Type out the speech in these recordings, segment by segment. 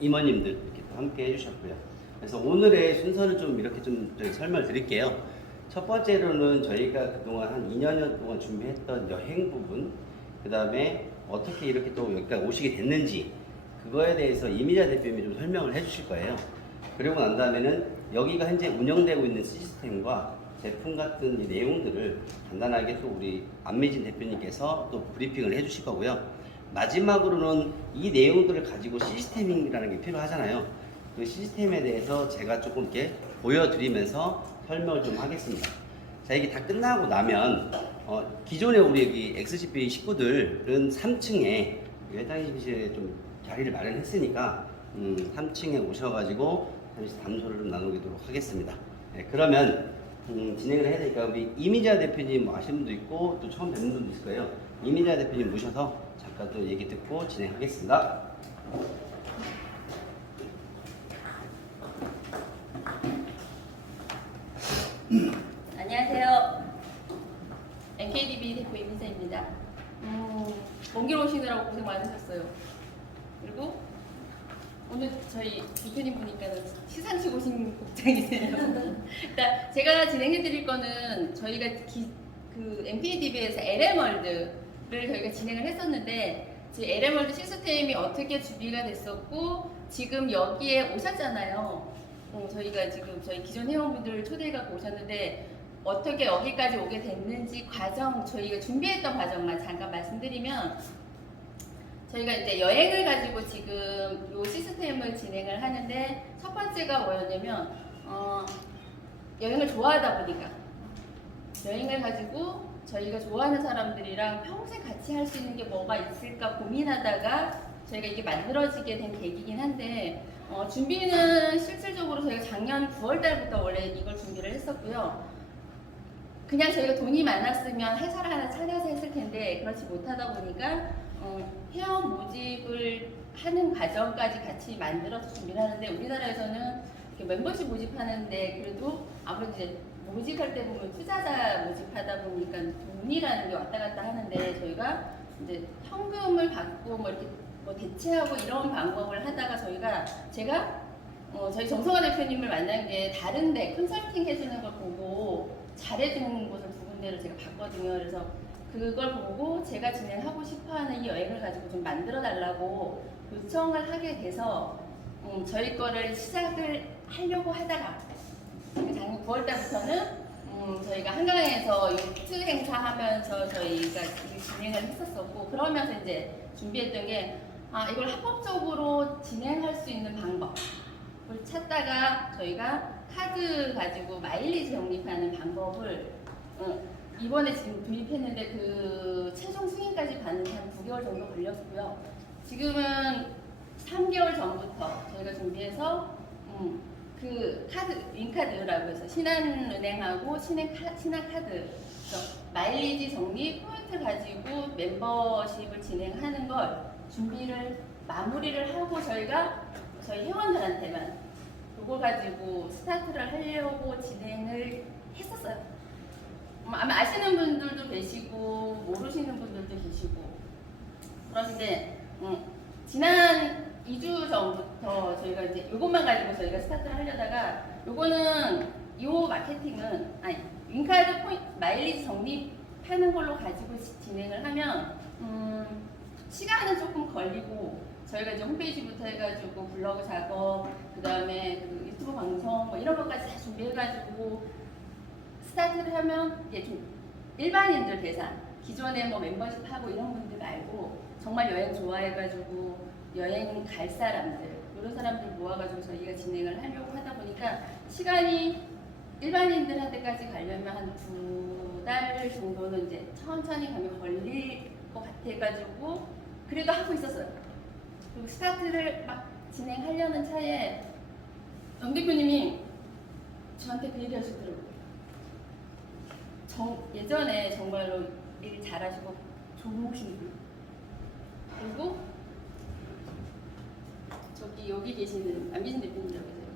임원님들 이렇게 또 함께 해주셨고요. 그래서 오늘의 순서는 좀 이렇게 좀 설명을 드릴게요. 첫 번째로는 저희가 그동안 한 2년 동안 준비했던 여행 부분, 그 다음에 어떻게 이렇게 또 여기까지 오시게 됐는지, 그거에 대해서 이미자 대표님이 좀 설명을 해주실 거예요. 그리고 난 다음에는 여기가 현재 운영되고 있는 시스템과 제품 같은 이 내용들을 간단하게 또 우리 안미진 대표님께서 또 브리핑을 해주실 거고요. 마지막으로는 이 내용들을 가지고 시스템이라는 게 필요하잖아요. 그 시스템에 대해서 제가 조금 이렇게 보여드리면서 설명을 좀 하겠습니다. 자, 이게 다 끝나고 나면 기존에 우리 여기 XCP 식구들은 3층에 회장님실에 좀 자리를 마련했으니까 3층에 오셔가지고 잠시 담소를 좀 나누도록 하겠습니다. 네, 그러면 진행을 해야 되니까 우리 이미자 대표님 뭐 아시는 분도 있고 또 처음 뵙는 분도 있을 거예요. 이미자 대표님 모셔서 잠깐 또 얘기 듣고 진행하겠습니다. 안녕하세요. NKDB 대표 이민자입니다. 먼 길 오시느라고 고생 많으셨어요. 그리고 오늘 저희 대표님 보니까 시상식 오신 복장이세요. 일단 제가 진행해드릴 거는 저희가 그 NKDB에서 LM월드를 저희가 진행을 했었는데 지금 LM월드 시스템이 어떻게 준비가 됐었고 지금 여기에 오셨잖아요. 저희가 지금 저희 기존 회원분들 초대해갖고 오셨는데 어떻게 여기까지 오게 됐는지 과정, 저희가 준비했던 과정만 잠깐 말씀드리면 저희가 이제 여행을 가지고 지금 이 시스템을 진행을 하는데 첫 번째가 뭐였냐면 여행을 좋아하다 보니까 여행을 가지고 저희가 좋아하는 사람들이랑 평생 같이 할 수 있는 게 뭐가 있을까 고민하다가 저희가 이게 만들어지게 된 계기긴 한데 준비는 실질적으로 저희가 작년 9월 달부터 원래 이걸 준비를 했었고요. 그냥 저희가 돈이 많았으면 회사를 하나 차려서 했을 텐데 그렇지 못하다 보니까 회원 모집을 하는 과정까지 같이 만들어서 준비를 하는데 우리나라에서는 이렇게 멤버십 모집하는데 그래도 아무래도 이제 모집할 때 보면 투자자 모집하다 보니까 돈이라는 게 왔다 갔다 하는데 저희가 이제 현금을 받고 뭐 이렇게 뭐 대체하고 이런 방법을 하다가 제가 저희 정성화 대표님을 만난 게 다른데 컨설팅 해주는 걸 보고 잘해주는 곳을 두 군데를 제가 봤거든요. 그래서 그걸 보고 제가 진행하고 싶어하는 이 여행을 가지고 좀 만들어 달라고 요청을 하게 돼서 저희 거를 시작을 하려고 하다가 작년 9월 달부터는 저희가 한강에서 요트 행사하면서 저희가 진행을 했었었고 그러면서 이제 준비했던 게 이걸 합법적으로 진행할 수 있는 방법을 찾다가 저희가 카드 가지고 마일리지 적립하는 방법을 이번에 지금 도입했는데 그 최종 승인까지 받는 한 9개월 정도 걸렸고요. 지금은 3개월 전부터 저희가 준비해서 그 카드, 윙카드라고 해서 신한은행하고 신한카드 마일리지 적립 포인트 가지고 멤버십을 진행하는 걸 준비를 마무리를 하고 저희 회원들한테만 그걸 가지고 스타트를 하려고 진행을 했었어요. 아마 아시는 분들도 계시고 모르시는 분들도 계시고 그러신데 지난 2주 전부터 저희가 이제 이것만 가지고 저희가 스타트를 하려다가 요거는 요 마케팅은 윙카드 포인트 마일리지 적립하는 걸로 가지고 진행을 하면 시간은 조금 걸리고 저희가 이제 홈페이지부터 해가지고 블로그 작업, 그 다음에 그 유튜브 방송 뭐 이런 것까지 다 준비해가지고 스타트를 하면 이게 좀 일반인들 대상, 기존에 뭐 멤버십 하고 이런 분들 말고 정말 여행 좋아해가지고 여행 갈 사람들, 이런 사람들 모아가지고 저희가 진행을 하려고 하다 보니까 시간이 일반인들한테까지 가려면 한 2달 정도는 이제 천천히 가면 걸릴 것 같아가지고 그래도 하고 있었어요. 그리고 스타트를 막 진행하려는 차에 영 대표님이 저한테 그 얘기 하시더라고요. 예전에 정말로 일 잘하시고 좋으신 분. 그리고 여기 계시는 안미진 대표님이라고 해요.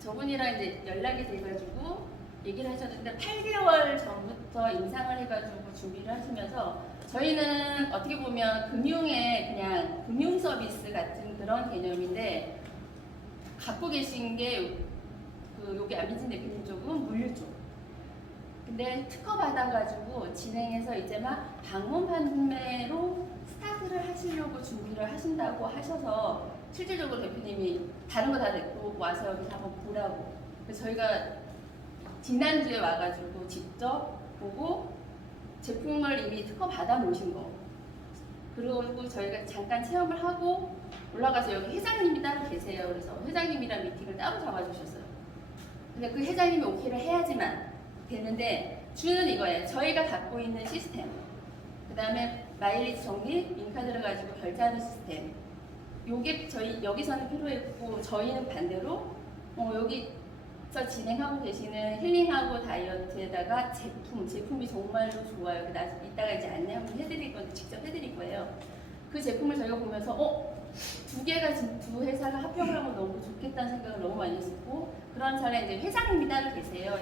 저분이랑 이제 연락이 돼가지고 얘기를 하셨는데 8개월 전부터 인상을 해가지고 준비를 하시면서 저희는 어떻게 보면 금융의 그냥 금융 서비스 같은 그런 개념인데 갖고 계신 게 여기 안민진 대표님 쪽은 물류 쪽. 근데 특허 받아가지고 진행해서 이제 막 방문 판매로 스타트를 하시려고 준비를 하신다고 하셔서 실질적으로 대표님이 다른 거 다 냈고 와서 여기서 한번 보라고. 그래서 저희가 지난주에 와가지고 직접 보고 제품을 이미 특허 받아 놓으신 거. 그리고 저희가 잠깐 체험을 하고 올라가서 여기 회장님이 따로 계세요. 그래서 회장님이랑 미팅을 따로 잡아주셨어요. 근데 그 회장님이 오케이를 해야지만 되는데 주는 이거예요. 저희가 갖고 있는 시스템. 그 다음에 마일리지 적립, 인카드를 가지고 결제하는 시스템. 요게 저희 여기서는 필요했고 저희는 반대로 여기서 진행하고 계시는 힐링하고 다이어트에다가 제품이 정말로 좋아요. 이따가 이제 안내 한번 해드릴 건데 직접 해드릴 거예요. 그 제품을 저희가 보면서 두 회사가 합병을 하면 너무 좋겠다는 생각을 너무 많이 했었고 그런 차례 이제 회장님이 따로 계세요.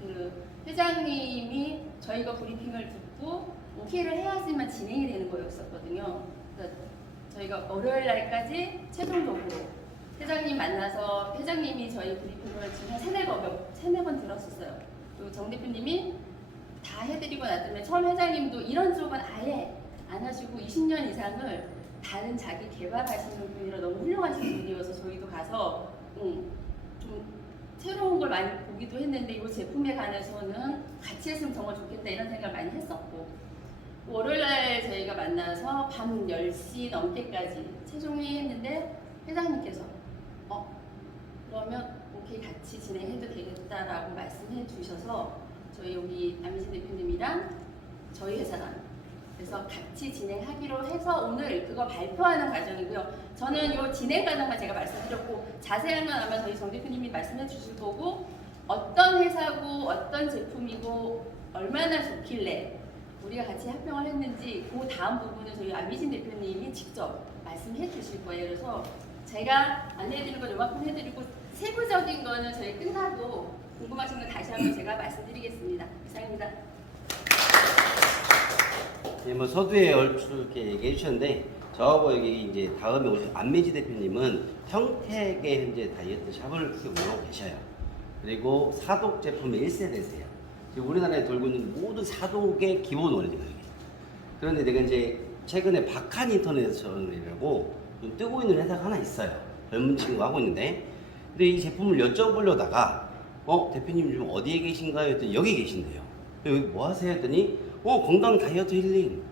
그 회장님이 저희가 브리핑을 듣고 오케이를 해야지만 진행이 되는 거였었거든요. 그러니까 저희가 월요일 날까지 최종적으로 회장님 만나서 회장님이 저희 브리핑을 지금 한 세네 번 들었었어요. 그리고 정 대표님이 다 해드리고 나더니 처음 회장님도 이런 쪽은 아예 안 하시고 20년 이상을 다른 자기 개발하시는 분이라 너무 훌륭하신 분이어서 저희도 가서 좀 새로운 걸 많이 보기도 했는데 이 제품에 관해서는 같이 했으면 정말 좋겠다 이런 생각을 많이 했었고 월요일날 저희가 만나서 밤 10시 넘게까지 최종회의 했는데 회장님께서 그러면 오케이 같이 진행해도 되겠다라고 말씀해 주셔서 저희 여기 안민진 대표님이랑 저희 회사랑 그래서 같이 진행하기로 해서 오늘 그거 발표하는 과정이고요. 저는 이 진행 과정만 제가 말씀드렸고 자세한 건 아마 저희 정 대표님이 말씀해 주실 거고 어떤 회사고 어떤 제품이고 얼마나 좋길래 우리가 같이 합병을 했는지 그 다음 부분은 저희 안민진 대표님이 직접 말씀해 주실 거예요. 그래서 제가 안내해드리는 건 이만큼 해드리고 세부적인 거는 저희 끝나고 궁금하신 건 다시 한번 제가 말씀드리겠습니다. 이상입니다. 네, 뭐 서두에 얼추 이렇게 얘기해 주셨는데 저하고 여기 이제 다음에 오신 안민지 대표님은 평택의 현재 다이어트 샵을 운영하고 계셔요. 그리고 사독 제품의 1세대세요. 지금 우리나라에 돌고 있는 모든 사독의 기본 원리가 이게. 그런데 내가 이제 최근에 박한 인터내셔널이라고 좀 뜨고 있는 회사가 하나 있어요. 젊은 친구가 하고 있는데 근데 이 제품을 여쭤보려다가 대표님 지금 어디에 계신가요? 했더니 여기 계신대요. 여기 뭐 하세요? 했더니 건강 다이어트 힐링.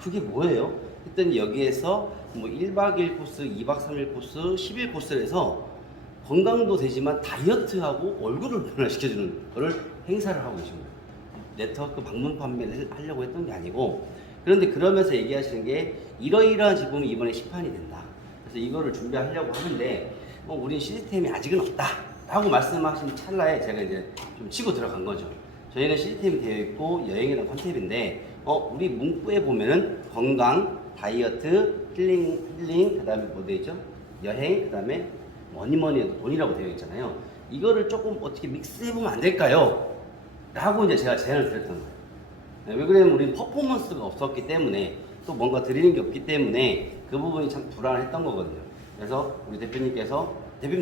그게 뭐예요? 했더니 여기에서 뭐 1박 2일 코스, 2박 3일 코스, 10일 코스를 해서 건강도 되지만 다이어트하고 얼굴을 변화시켜주는 거를 행사를 하고 계신 거예요. 네트워크 방문 판매를 하려고 했던 게 아니고 그런데 그러면서 얘기하시는 게 이러이러한 제품이 이번에 시판이 된다. 그래서 이거를 준비하려고 하는데 우린 시스템이 아직은 없다 라고 말씀하신 찰나에 제가 이제 좀 치고 들어간 거죠. 저희는 시스템이 되어 있고 여행이라는 컨셉인데 우리 문구에 보면은 건강, 다이어트, 힐링 그 다음에 뭐 되어 있죠? 여행, 그 다음에 뭐니 해도 돈이라고 되어 있잖아요. 이거를 조금 어떻게 믹스해보면 안 될까요? 라고 이제 제가 제안을 드렸던 거예요. 네, 왜 그러냐면 우리는 퍼포먼스가 없었기 때문에 또 뭔가 드리는 게 없기 때문에 그 부분이 참 불안했던 거거든요. 그래서 우리 대표님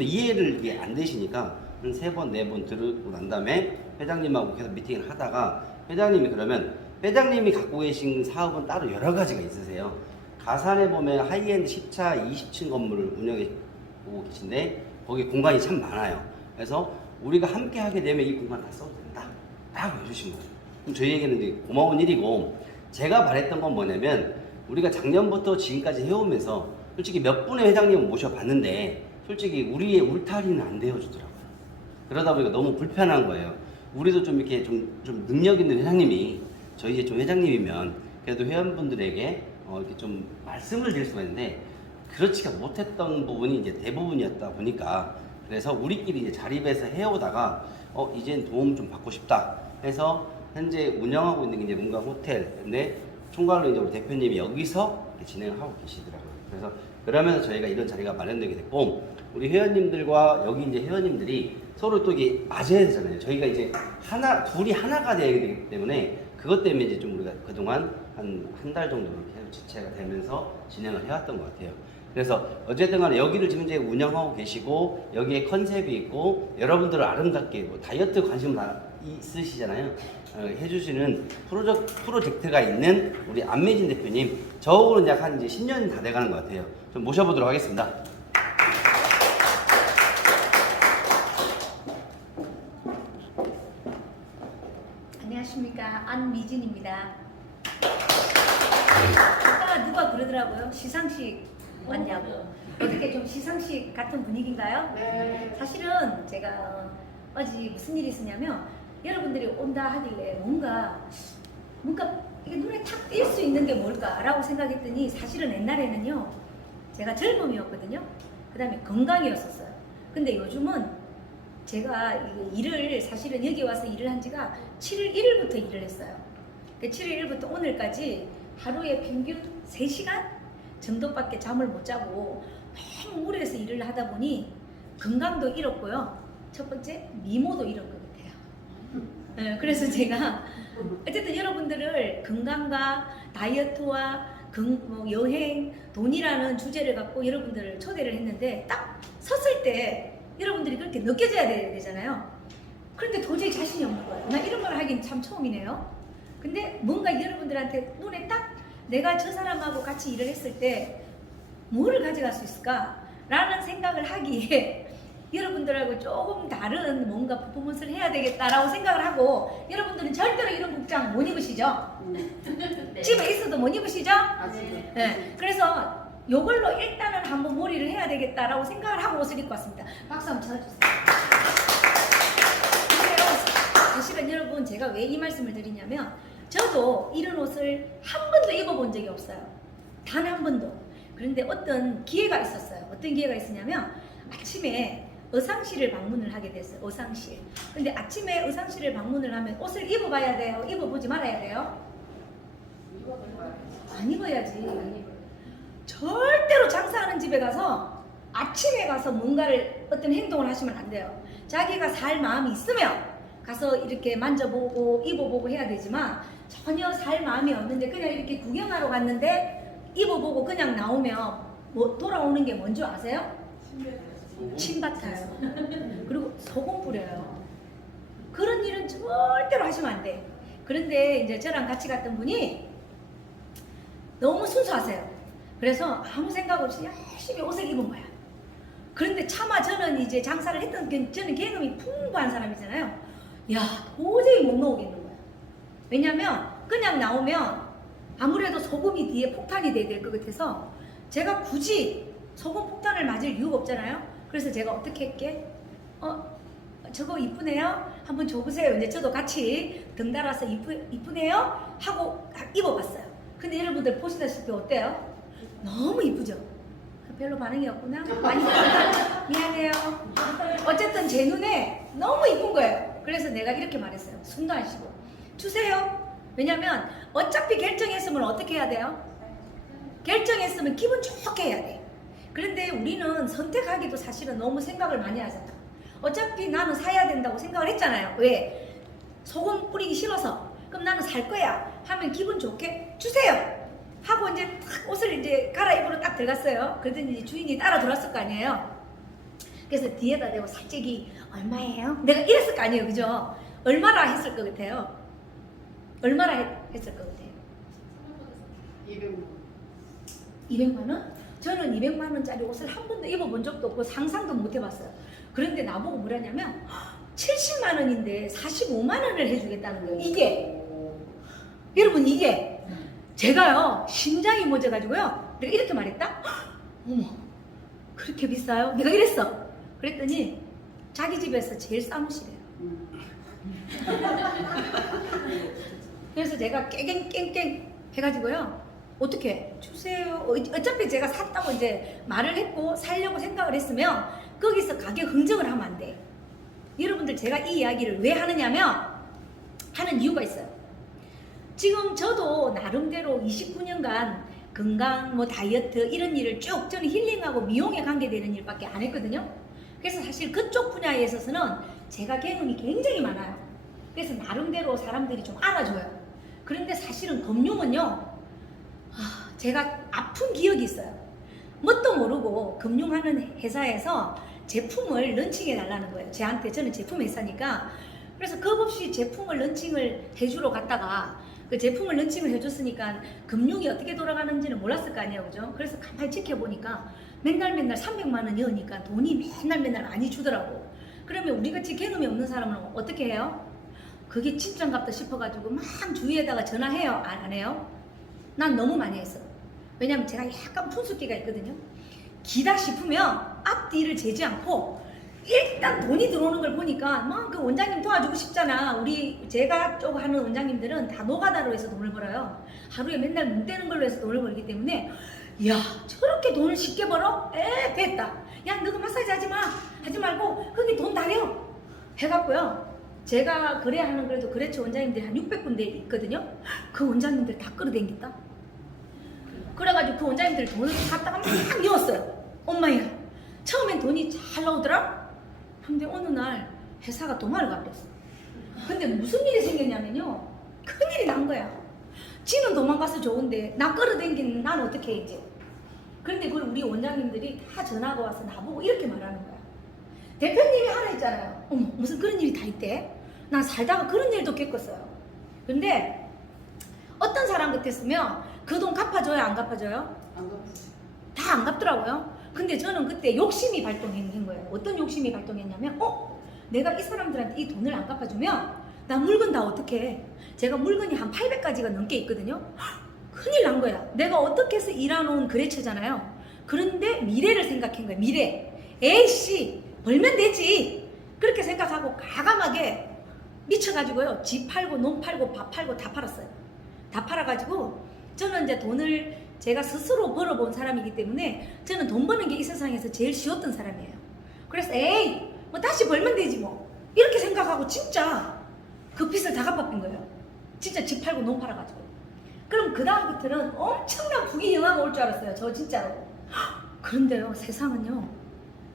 이해를 이게 안 되시니까 한 3번, 4번 들고 난 다음에 회장님하고 계속 미팅을 하다가 회장님이 그러면 회장님이 갖고 계신 사업은 따로 여러 가지가 있으세요. 가산에 보면 하이엔드 10차 20층 건물을 운영해 보고 계신데 거기 공간이 참 많아요. 그래서 우리가 함께 하게 되면 이 공간 다 써도 된다 라고 해주신 거예요. 그럼 저희에게는 이제 고마운 일이고 제가 바랬던 건 뭐냐면 우리가 작년부터 지금까지 해오면서 솔직히 몇 분의 회장님을 모셔봤는데 솔직히 우리의 울타리는 안 되어주더라고요. 그러다 보니까 너무 불편한 거예요. 우리도 좀 이렇게 좀 능력 있는 회장님이 저희의 좀 회장님이면 그래도 회원분들에게 이렇게 좀 말씀을 드릴 수가 있는데 그렇지가 못했던 부분이 이제 대부분이었다 보니까 그래서 우리끼리 이제 자립해서 해오다가 이젠 도움 좀 받고 싶다 해서 현재 운영하고 있는 게 이제 문강 호텔인데 총괄로 이제 우리 대표님이 여기서 이렇게 진행을 하고 계시더라고요. 그래서 그러면서 저희가 이런 자리가 마련되게 됐고 우리 회원님들과 여기 이제 회원님들이 서로 또 이게 맞아야 되잖아요. 저희가 이제 둘이 하나가 되어야 되기 때문에 그것 때문에 이제 좀 우리가 그동안 한 달 정도 이렇게 지체가 되면서 진행을 해왔던 것 같아요. 그래서 어쨌든 간에 여기를 지금 이제 운영하고 계시고 여기에 컨셉이 있고 여러분들을 아름답게 뭐 다이어트 관심 있으시잖아요. 해주시는 프로젝트가 있는 우리 안매진 대표님 저하고는 약 한 이제 10년이 다 돼가는 것 같아요. 좀 모셔보도록 하겠습니다. 안녕하십니까, 안미진입니다. 아까 누가 그러더라고요. 시상식 왔냐고. 어떻게 좀 시상식 같은 분위기인가요? 네. 사실은 제가 어제 무슨 일이 있었냐면 여러분들이 온다 하길래 뭔가 이게 눈에 탁 띌 수 있는 게 뭘까라고 생각했더니 사실은 옛날에는요 제가 젊음이었거든요. 그 다음에 건강이었었어요. 근데 요즘은 제가 일을 사실은 여기 와서 일을 한 지가 7월 1일부터 일을 했어요. 7월 1일부터 오늘까지 하루에 평균 3시간 정도밖에 잠을 못 자고 너무 무리해서 일을 하다 보니 건강도 잃었고요. 첫 번째 미모도 잃은 것 같아요. 네, 그래서 제가 어쨌든 여러분들을 건강과 다이어트와 여행, 돈이라는 주제를 갖고 여러분들을 초대를 했는데 딱 섰을 때 여러분들이 그렇게 느껴져야 되잖아요. 그런데 도저히 자신이 없는 거예요. 나 이런 말 하긴 참 처음이네요. 근데 뭔가 여러분들한테 눈에 딱 내가 저 사람하고 같이 일을 했을 때 뭐를 가져갈 수 있을까? 라는 생각을 하기에 여러분들하고 조금 다른 뭔가 퍼포먼스를 해야 되겠다라고 생각을 하고 여러분들은 절대로 이런 복장 못 입으시죠? 네. 집에 있어도 못 입으시죠? 네. 네. 그래서 요걸로 일단은 한번 머리를 해야 되겠다라고 생각을 하고 옷을 입고 왔습니다. 박수 한번 쳐주세요. 근데요, 사실은 여러분 제가 왜 이 말씀을 드리냐면 저도 이런 옷을 한 번도 입어본 적이 없어요. 단 한 번도. 그런데 어떤 기회가 있었어요. 어떤 기회가 있었냐면 아침에 의상실을 방문을 하게 됐어요. 의상실. 근데 아침에 의상실을 방문을 하면 옷을 입어봐야 돼요? 입어보지 말아야 돼요? 안 입어야지. 절대로 장사하는 집에 가서 아침에 가서 뭔가를 어떤 행동을 하시면 안 돼요. 자기가 살 마음이 있으면 가서 이렇게 만져보고 입어보고 해야 되지만 전혀 살 마음이 없는데 그냥 이렇게 구경하러 갔는데 입어보고 그냥 나오면 뭐 돌아오는 게 뭔지 아세요? 침 같아요. 그리고 소금 뿌려요. 그런 일은 절대로 하시면 안 돼. 그런데 이제 저랑 같이 갔던 분이 너무 순수하세요. 그래서 아무 생각 없이 열심히 옷을 입은 거야. 그런데 차마 저는 이제 장사를 했던 저는 경험이 풍부한 사람이잖아요. 야, 도저히 못 나오겠는 거야. 왜냐면 그냥 나오면 아무래도 소금이 뒤에 폭탄이 돼야 될 것 같아서 제가 굳이 소금 폭탄을 맞을 이유가 없잖아요. 그래서 제가 어떻게 할게? 저거 이쁘네요? 한번 줘보세요. 이제 저도 같이 등 달아서 이쁘네요? 하고 입어봤어요. 근데 여러분들 보시다시피 어때요? 너무 이쁘죠? 별로 반응이 없구나? 많이 미안해요. 어쨌든 제 눈에 너무 이쁜 거예요. 그래서 내가 이렇게 말했어요. 숨도 안 쉬고 주세요. 왜냐면 어차피 결정했으면 어떻게 해야 돼요? 결정했으면 기분 좋게 해야 돼. 그런데 우리는 선택하기도 사실은 너무 생각을 많이 하잖아. 어차피 나는 사야 된다고 생각을 했잖아요. 왜? 소금 뿌리기 싫어서. 그럼 나는 살 거야 하면 기분 좋게 주세요 하고 이제 탁 옷을 이제 갈아입으러 딱 들어갔어요. 그러더니 이제 주인이 따라 들어왔을 거 아니에요. 그래서 뒤에다 대고 살짝이 얼마예요? 내가 이랬을 거 아니에요. 그죠? 얼마나 했을 것 같아요? 얼마나 했을 것 같아요? 200만 원? 저는 200만 원짜리 옷을 한 번도 입어본 적도 없고 상상도 못 해봤어요. 그런데 나보고 뭐라냐면 70만 원인데 45만 원을 해주겠다는 거예요. 이게 여러분 이게 제가요 심장이 멎어가지고요 내가 이렇게 말했다. 어머 그렇게 비싸요? 내가 이랬어. 그랬더니 자기 집에서 제일 싼 옷이래요. 그래서 제가 깽깽깽깽 해가지고요 어떻게 주세요. 어차피 제가 샀다고 이제 말을 했고 살려고 생각을 했으면 거기서 가격 흥정을 하면 안 돼. 여러분들 제가 이 이야기를 왜 하느냐면 하는 이유가 있어요. 지금 저도 나름대로 29년간 건강 다이어트 이런 일을 쭉 저는 힐링하고 미용에 관계되는 일밖에 안 했거든요. 그래서 사실 그쪽 분야에 있어서는 제가 경험이 굉장히 많아요. 그래서 나름대로 사람들이 좀 알아줘요. 그런데 사실은 금융은요 제가 아픈 기억이 있어요. 뭣도 모르고 금융하는 회사에서 제품을 런칭해 달라는 거예요. 저는 제품 회사니까. 그래서 겁없이 제품을 런칭을 해주러 갔다가 그 제품을 런칭을 해줬으니까 금융이 어떻게 돌아가는지는 몰랐을 거 아니에요, 그죠? 그래서 가만히 지켜보니까 맨날 300만 원 이으니까 돈이 맨날 많이 주더라고. 그러면 우리같이 개념이 없는 사람은 어떻게 해요? 그게 진짠갑다 싶어가지고 막 주위에다가 전화해요? 안 해요? 난 너무 많이 했어. 왜냐면 제가 약간 푼숫기가 있거든요. 기다 싶으면 앞뒤를 재지 않고 일단 돈이 들어오는 걸 보니까 막 그 원장님 도와주고 싶잖아. 제가 쪽 하는 원장님들은 다 노가다로 해서 돈을 벌어요. 하루에 맨날 문 떼는 걸로 해서 돈을 벌기 때문에 야 저렇게 돈을 쉽게 벌어? 됐다. 야 너가 마사지 하지 말고 거기 돈 다려 해갖고요. 제가 거래하는 그래도 거래처 원장님들이 한 600군데 있거든요. 그 원장님들 다 끌어당겼다. 그래가지고 그 원장님들 돈을 갖다가 막 넣었어요. 엄마야 처음엔 돈이 잘 나오더라. 근데 어느 날 회사가 도마를 가버렸어. 근데 무슨 일이 생겼냐면요, 큰일이 난 거야. 지는 도망가서 좋은데 나 끌어당긴 난 어떻게 해 이제. 그런데 그걸 우리 원장님들이 다 전화가 와서 나보고 이렇게 말하는 거야. 대표님이 하나 있잖아요. 어머 무슨 그런 일이 다 있대? 난 살다가 그런 일도 겪었어요. 근데 어떤 사람 같았으면 그 돈 갚아줘요 안 갚아줘요? 안 갚았어요. 다 안 갚더라고요. 근데 저는 그때 욕심이 발동한 거예요. 어떤 욕심이 발동했냐면 내가 이 사람들한테 이 돈을 안 갚아주면 나 물건 다 어떻게 해? 제가 물건이 한 800가지가 넘게 있거든요. 큰일 난 거야. 내가 어떻게 해서 일해놓은 거래처잖아요. 그런데 미래를 생각한 거예요. 미래. 에이씨 벌면 되지. 그렇게 생각하고 과감하게 미쳐가지고요. 집 팔고 논 팔고 밥 팔고 다 팔았어요. 다 팔아가지고 저는 이제 돈을 제가 스스로 벌어본 사람이기 때문에 저는 돈 버는 게 이 세상에서 제일 쉬웠던 사람이에요. 그래서 에이 뭐 다시 벌면 되지 뭐 이렇게 생각하고 진짜 그 빚을 다 갚아본 거예요. 진짜 집 팔고 논 팔아가지고. 그럼 그 다음부터는 엄청난 부귀영화가 올 줄 알았어요. 저 진짜로. 그런데요 세상은요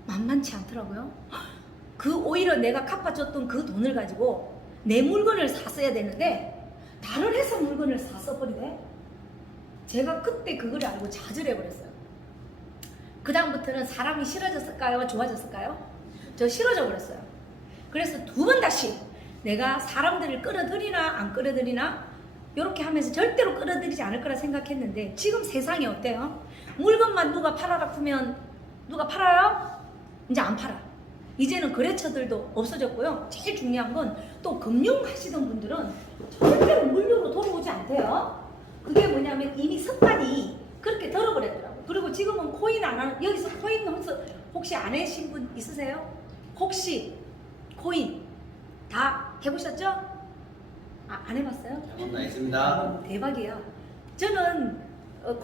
만만치 않더라고요. 그 오히려 내가 갚아줬던 그 돈을 가지고 내 물건을 샀어야 되는데 다른 회사 물건을 샀어버리네. 제가 그때 그걸 알고 좌절해버렸어요. 그 다음부터는 사람이 싫어졌을까요? 좋아졌을까요? 저 싫어져 버렸어요. 그래서 두 번 다시 내가 사람들을 끌어들이나 안 끌어들이나 이렇게 하면서 절대로 끌어들이지 않을 거라 생각했는데 지금 세상이 어때요? 물건만 누가 팔아라 하면 누가 팔아요? 이제 안 팔아. 이제는 거래처들도 없어졌고요. 제일 중요한 건 또 금융 하시던 분들은 절대로 물류로 돌아오지 않대요. 그게 뭐냐면 이미 습관이 그렇게 들어버렸더라고요. 그리고 지금은 코인 안 하는, 여기서 코인 혹시 안 하신 분 있으세요? 혹시 코인 다 해보셨죠? 안 해봤어요? 한번 했습니다. 대박이야. 저는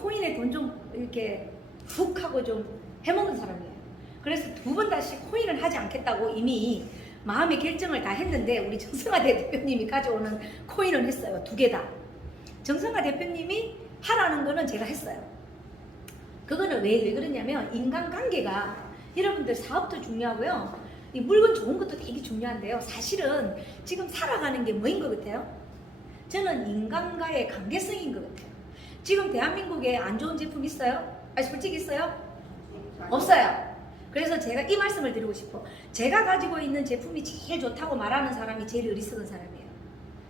코인에 돈 좀 이렇게 훅 하고 좀 해먹은 사람이에요. 그래서 두 번 다시 코인을 하지 않겠다고 이미 마음의 결정을 다 했는데 우리 정성아 대표님이 가져오는 코인을 했어요. 두 개 다. 정성아 대표님이 하라는 거는 제가 했어요. 그거는 왜 그러냐면 인간관계가 여러분들 사업도 중요하고요. 이 물건 좋은 것도 되게 중요한데요. 사실은 지금 살아가는 게 뭐인 것 같아요? 저는 인간과의 관계성인 것 같아요. 지금 대한민국에 안 좋은 제품 있어요? 솔직히 있어요? 없어요. 그래서 제가 이 말씀을 드리고 싶어. 제가 가지고 있는 제품이 제일 좋다고 말하는 사람이 제일 어리석은 사람이에요.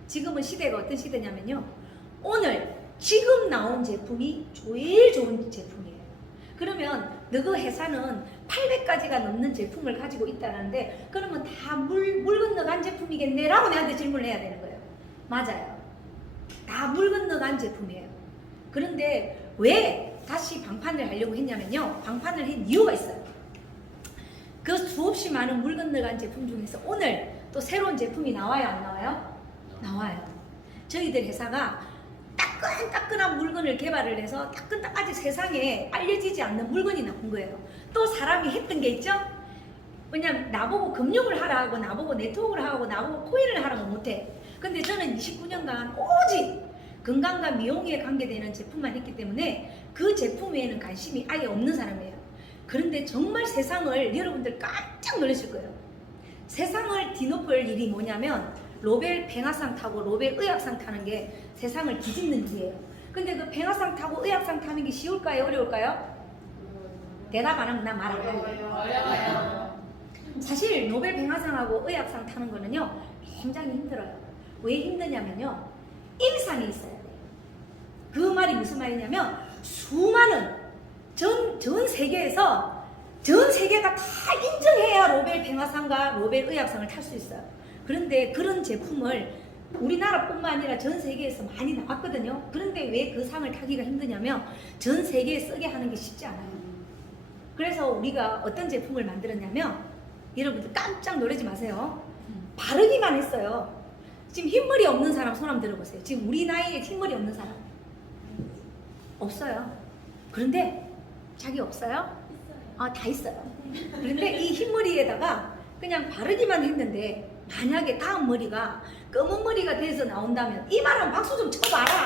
지금은 시대가 어떤 시대냐면요. 오늘 지금 나온 제품이 제일 좋은 제품이에요. 그러면 너그 회사는 800가지가 넘는 제품을 가지고 있다는데 그러면 다 물 건너간 제품이겠네? 라고 내한테 질문을 해야 되는 거예요. 맞아요. 다 물 건너간 제품이에요. 그런데 왜 다시 방판을 하려고 했냐면요. 방판을 한 이유가 있어요. 그 수없이 많은 물 건너간 제품 중에서 오늘 또 새로운 제품이 나와요? 안 나와요? 나와요. 저희들 회사가 따끈따끈한 물건을 개발을 해서 아직 세상에 알려지지 않는 물건이 나온 거예요. 또 사람이 했던 게 있죠? 왜냐면 나보고 금융을 하라 하고 나보고 네트워크를 하고 나보고 코인을 하라고 못해. 근데 저는 29년간 오직 건강과 미용에 관계되는 제품만 했기 때문에 그 제품 외에는 관심이 아예 없는 사람이에요. 그런데 정말 세상을 여러분들 깜짝 놀라실 거예요. 세상을 뒤엎을 일이 뭐냐면 로벨 뱅하상 타고 로벨 의학상 타는 게 세상을 뒤집는 일이에요. 근데 그 뱅하상 타고 의학상 타는 게 쉬울까요? 어려울까요? 대답 안 하면 난 말 안 할래. 어려워요. 사실 노벨 평화상하고 의학상 타는 거는요 굉장히 힘들어요. 왜 힘드냐면요 임상이 있어야 돼요. 그 말이 무슨 말이냐면 수많은 전 세계에서 전 세계가 다 인정해야 노벨 평화상과 노벨 의학상을 탈 수 있어요. 그런데 그런 제품을 우리나라뿐만 아니라 전 세계에서 많이 나왔거든요. 그런데 왜 그 상을 타기가 힘드냐면 전 세계에 쓰게 하는 게 쉽지 않아요. 그래서 우리가 어떤 제품을 만들었냐면 여러분들 깜짝 놀라지 마세요. 바르기만 했어요. 지금 흰머리 없는 사람 손 한번 들어보세요. 지금 우리 나이에 흰머리 없는 사람 없어요. 그런데 자기 없어요? 다 있어요. 그런데 이 흰머리에다가 그냥 바르기만 했는데 만약에 다음 머리가 검은 머리가 돼서 나온다면 이만한 박수 좀 쳐봐라.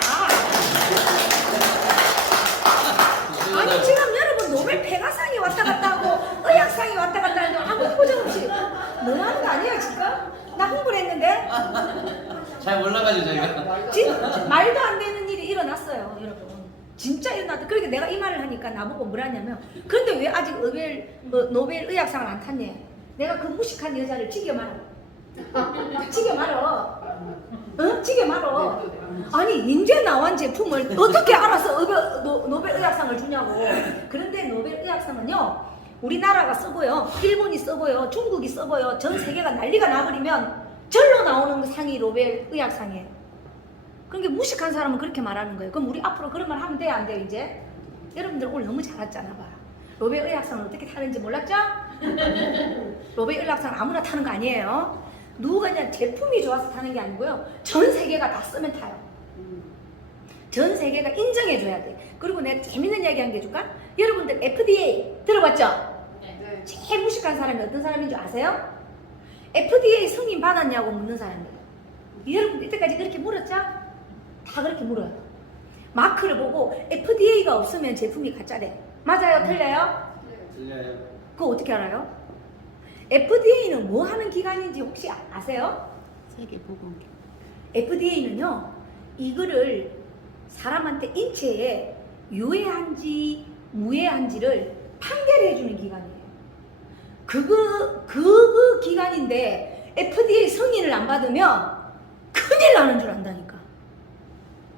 아니 지금 여러분 노벨 평화상이 왔다 갔다 하고 의학상이 왔다 갔다 하는데 아무 표정 없이 너무하는 거 아니에요 지금? 나 흥분을 했는데 잘 몰라가지고 저희가. 진짜 말도 안 되는 일이 일어났어요 여러분. 진짜 일어났다. 그러니까 내가 이 말을 하니까 나보고 뭐라냐면 그런데 왜 아직 노벨 의학상을 안 탔냐. 내가 그 무식한 여자를 죽여 말아. 죽여 말어. 죽여 말어. 아니 인제 나온 제품을 어떻게 알아서 노벨 의학상을 주냐고. 그런데 노벨 의학상은요 우리나라가 쓰고요 일본이 쓰고요 중국이 쓰고요 전 세계가 난리가 나버리면 절로 나오는 상이 노벨 의학상이에요. 그러니까 무식한 사람은 그렇게 말하는 거예요. 그럼 우리 앞으로 그런 말 하면 돼요 안 돼요 이제? 여러분들 오늘 너무 잘 왔잖아 봐. 노벨 의학상을 어떻게 타는지 몰랐죠? 노벨 의학상 아무나 타는 거 아니에요. 누가 그냥 제품이 좋아서 타는 게 아니고요 전 세계가 다 쓰면 타요. 전 세계가 인정해줘야 돼. 그리고 내가 재밌는 이야기 한 개 해줄까? 여러분들 FDA 들어봤죠? 네. 제일 무식한 사람이 어떤 사람인 줄 아세요? FDA 승인 받았냐고 묻는 사람이에요. 여러분 이때까지 그렇게 물었죠? 다 그렇게 물어요. 마크를 보고 FDA가 없으면 제품이 가짜래. 맞아요? 틀려요? 들려요. 그거 어떻게 알아요? FDA는 뭐 하는 기관인지 혹시 아세요? 세계보건기. FDA는요 이거를 사람한테 인체에 유해한지 무해한지를 판별해 주는 기관이에요. 그 기관인데 FDA 승인을 안 받으면 큰일 나는 줄 안다니까.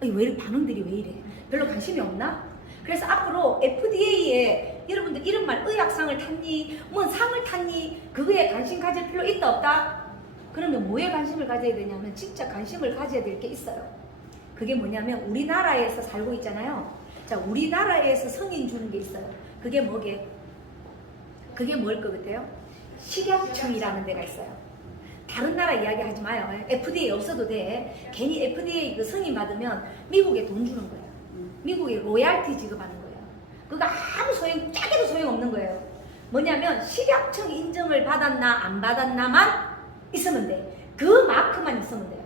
아니, 왜 이렇게 반응들이 왜 이래? 별로 관심이 없나? 그래서 앞으로 FDA에 여러분들 이런 말 의학상을 탔니? 뭔 상을 탔니? 그거에 관심 가질 필요 있다 없다? 그러면 뭐에 관심을 가져야 되냐면 진짜 관심을 가져야 될 게 있어요. 그게 뭐냐면 우리나라에서 살고 있잖아요. 자, 우리나라에서 승인 주는 게 있어요. 그게 뭐게? 그게 뭘 것 같아요? 식약청이라는 데가 있어요. 다른 나라 이야기 하지 마요. FDA 없어도 돼. 괜히 FDA 그 승인 받으면 미국에 돈 주는 거예요. 미국에 로얄티 지급하는 거예요. 그거 아무 작게도 소용없는 거예요. 뭐냐면 식약청 인정을 받았나 안 받았나만 있으면 돼. 그 마크만 있으면 돼요.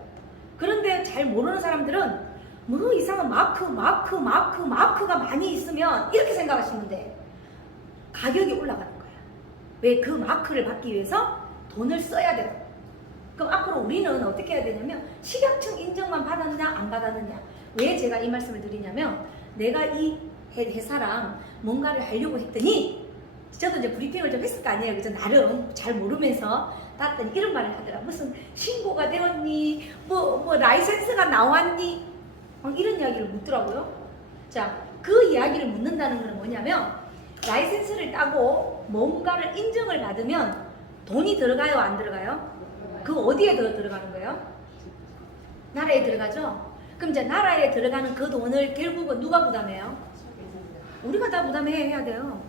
그런데 잘 모르는 사람들은 뭐 이상한 마크가 많이 있으면 이렇게 생각하시면 돼. 가격이 올라가는 거야. 왜? 그 마크를 받기 위해서 돈을 써야 돼요. 그럼 앞으로 우리는 어떻게 해야 되냐면 식약청 인정만 받았냐 안 받았느냐. 왜 제가 이 말씀을 드리냐면 내가 이 회사랑 뭔가를 하려고 했더니 저도 이제 브리핑을 좀 했을 거 아니에요. 그죠? 나름 잘 모르면서 따뜻한 이런 말을 하더라. 무슨 신고가 되었니? 뭐 라이센스가 나왔니? 이런 이야기를 묻더라고요. 자, 그 이야기를 묻는다는 건 뭐냐면 라이센스를 따고 뭔가를 인정을 받으면 돈이 들어가요? 안 들어가요? 그 어디에 들어가는 거예요? 나라에 들어가죠? 그럼 이제 나라에 들어가는 그 돈을 결국은 누가 부담해요? 우리가 다 부담해야 돼요.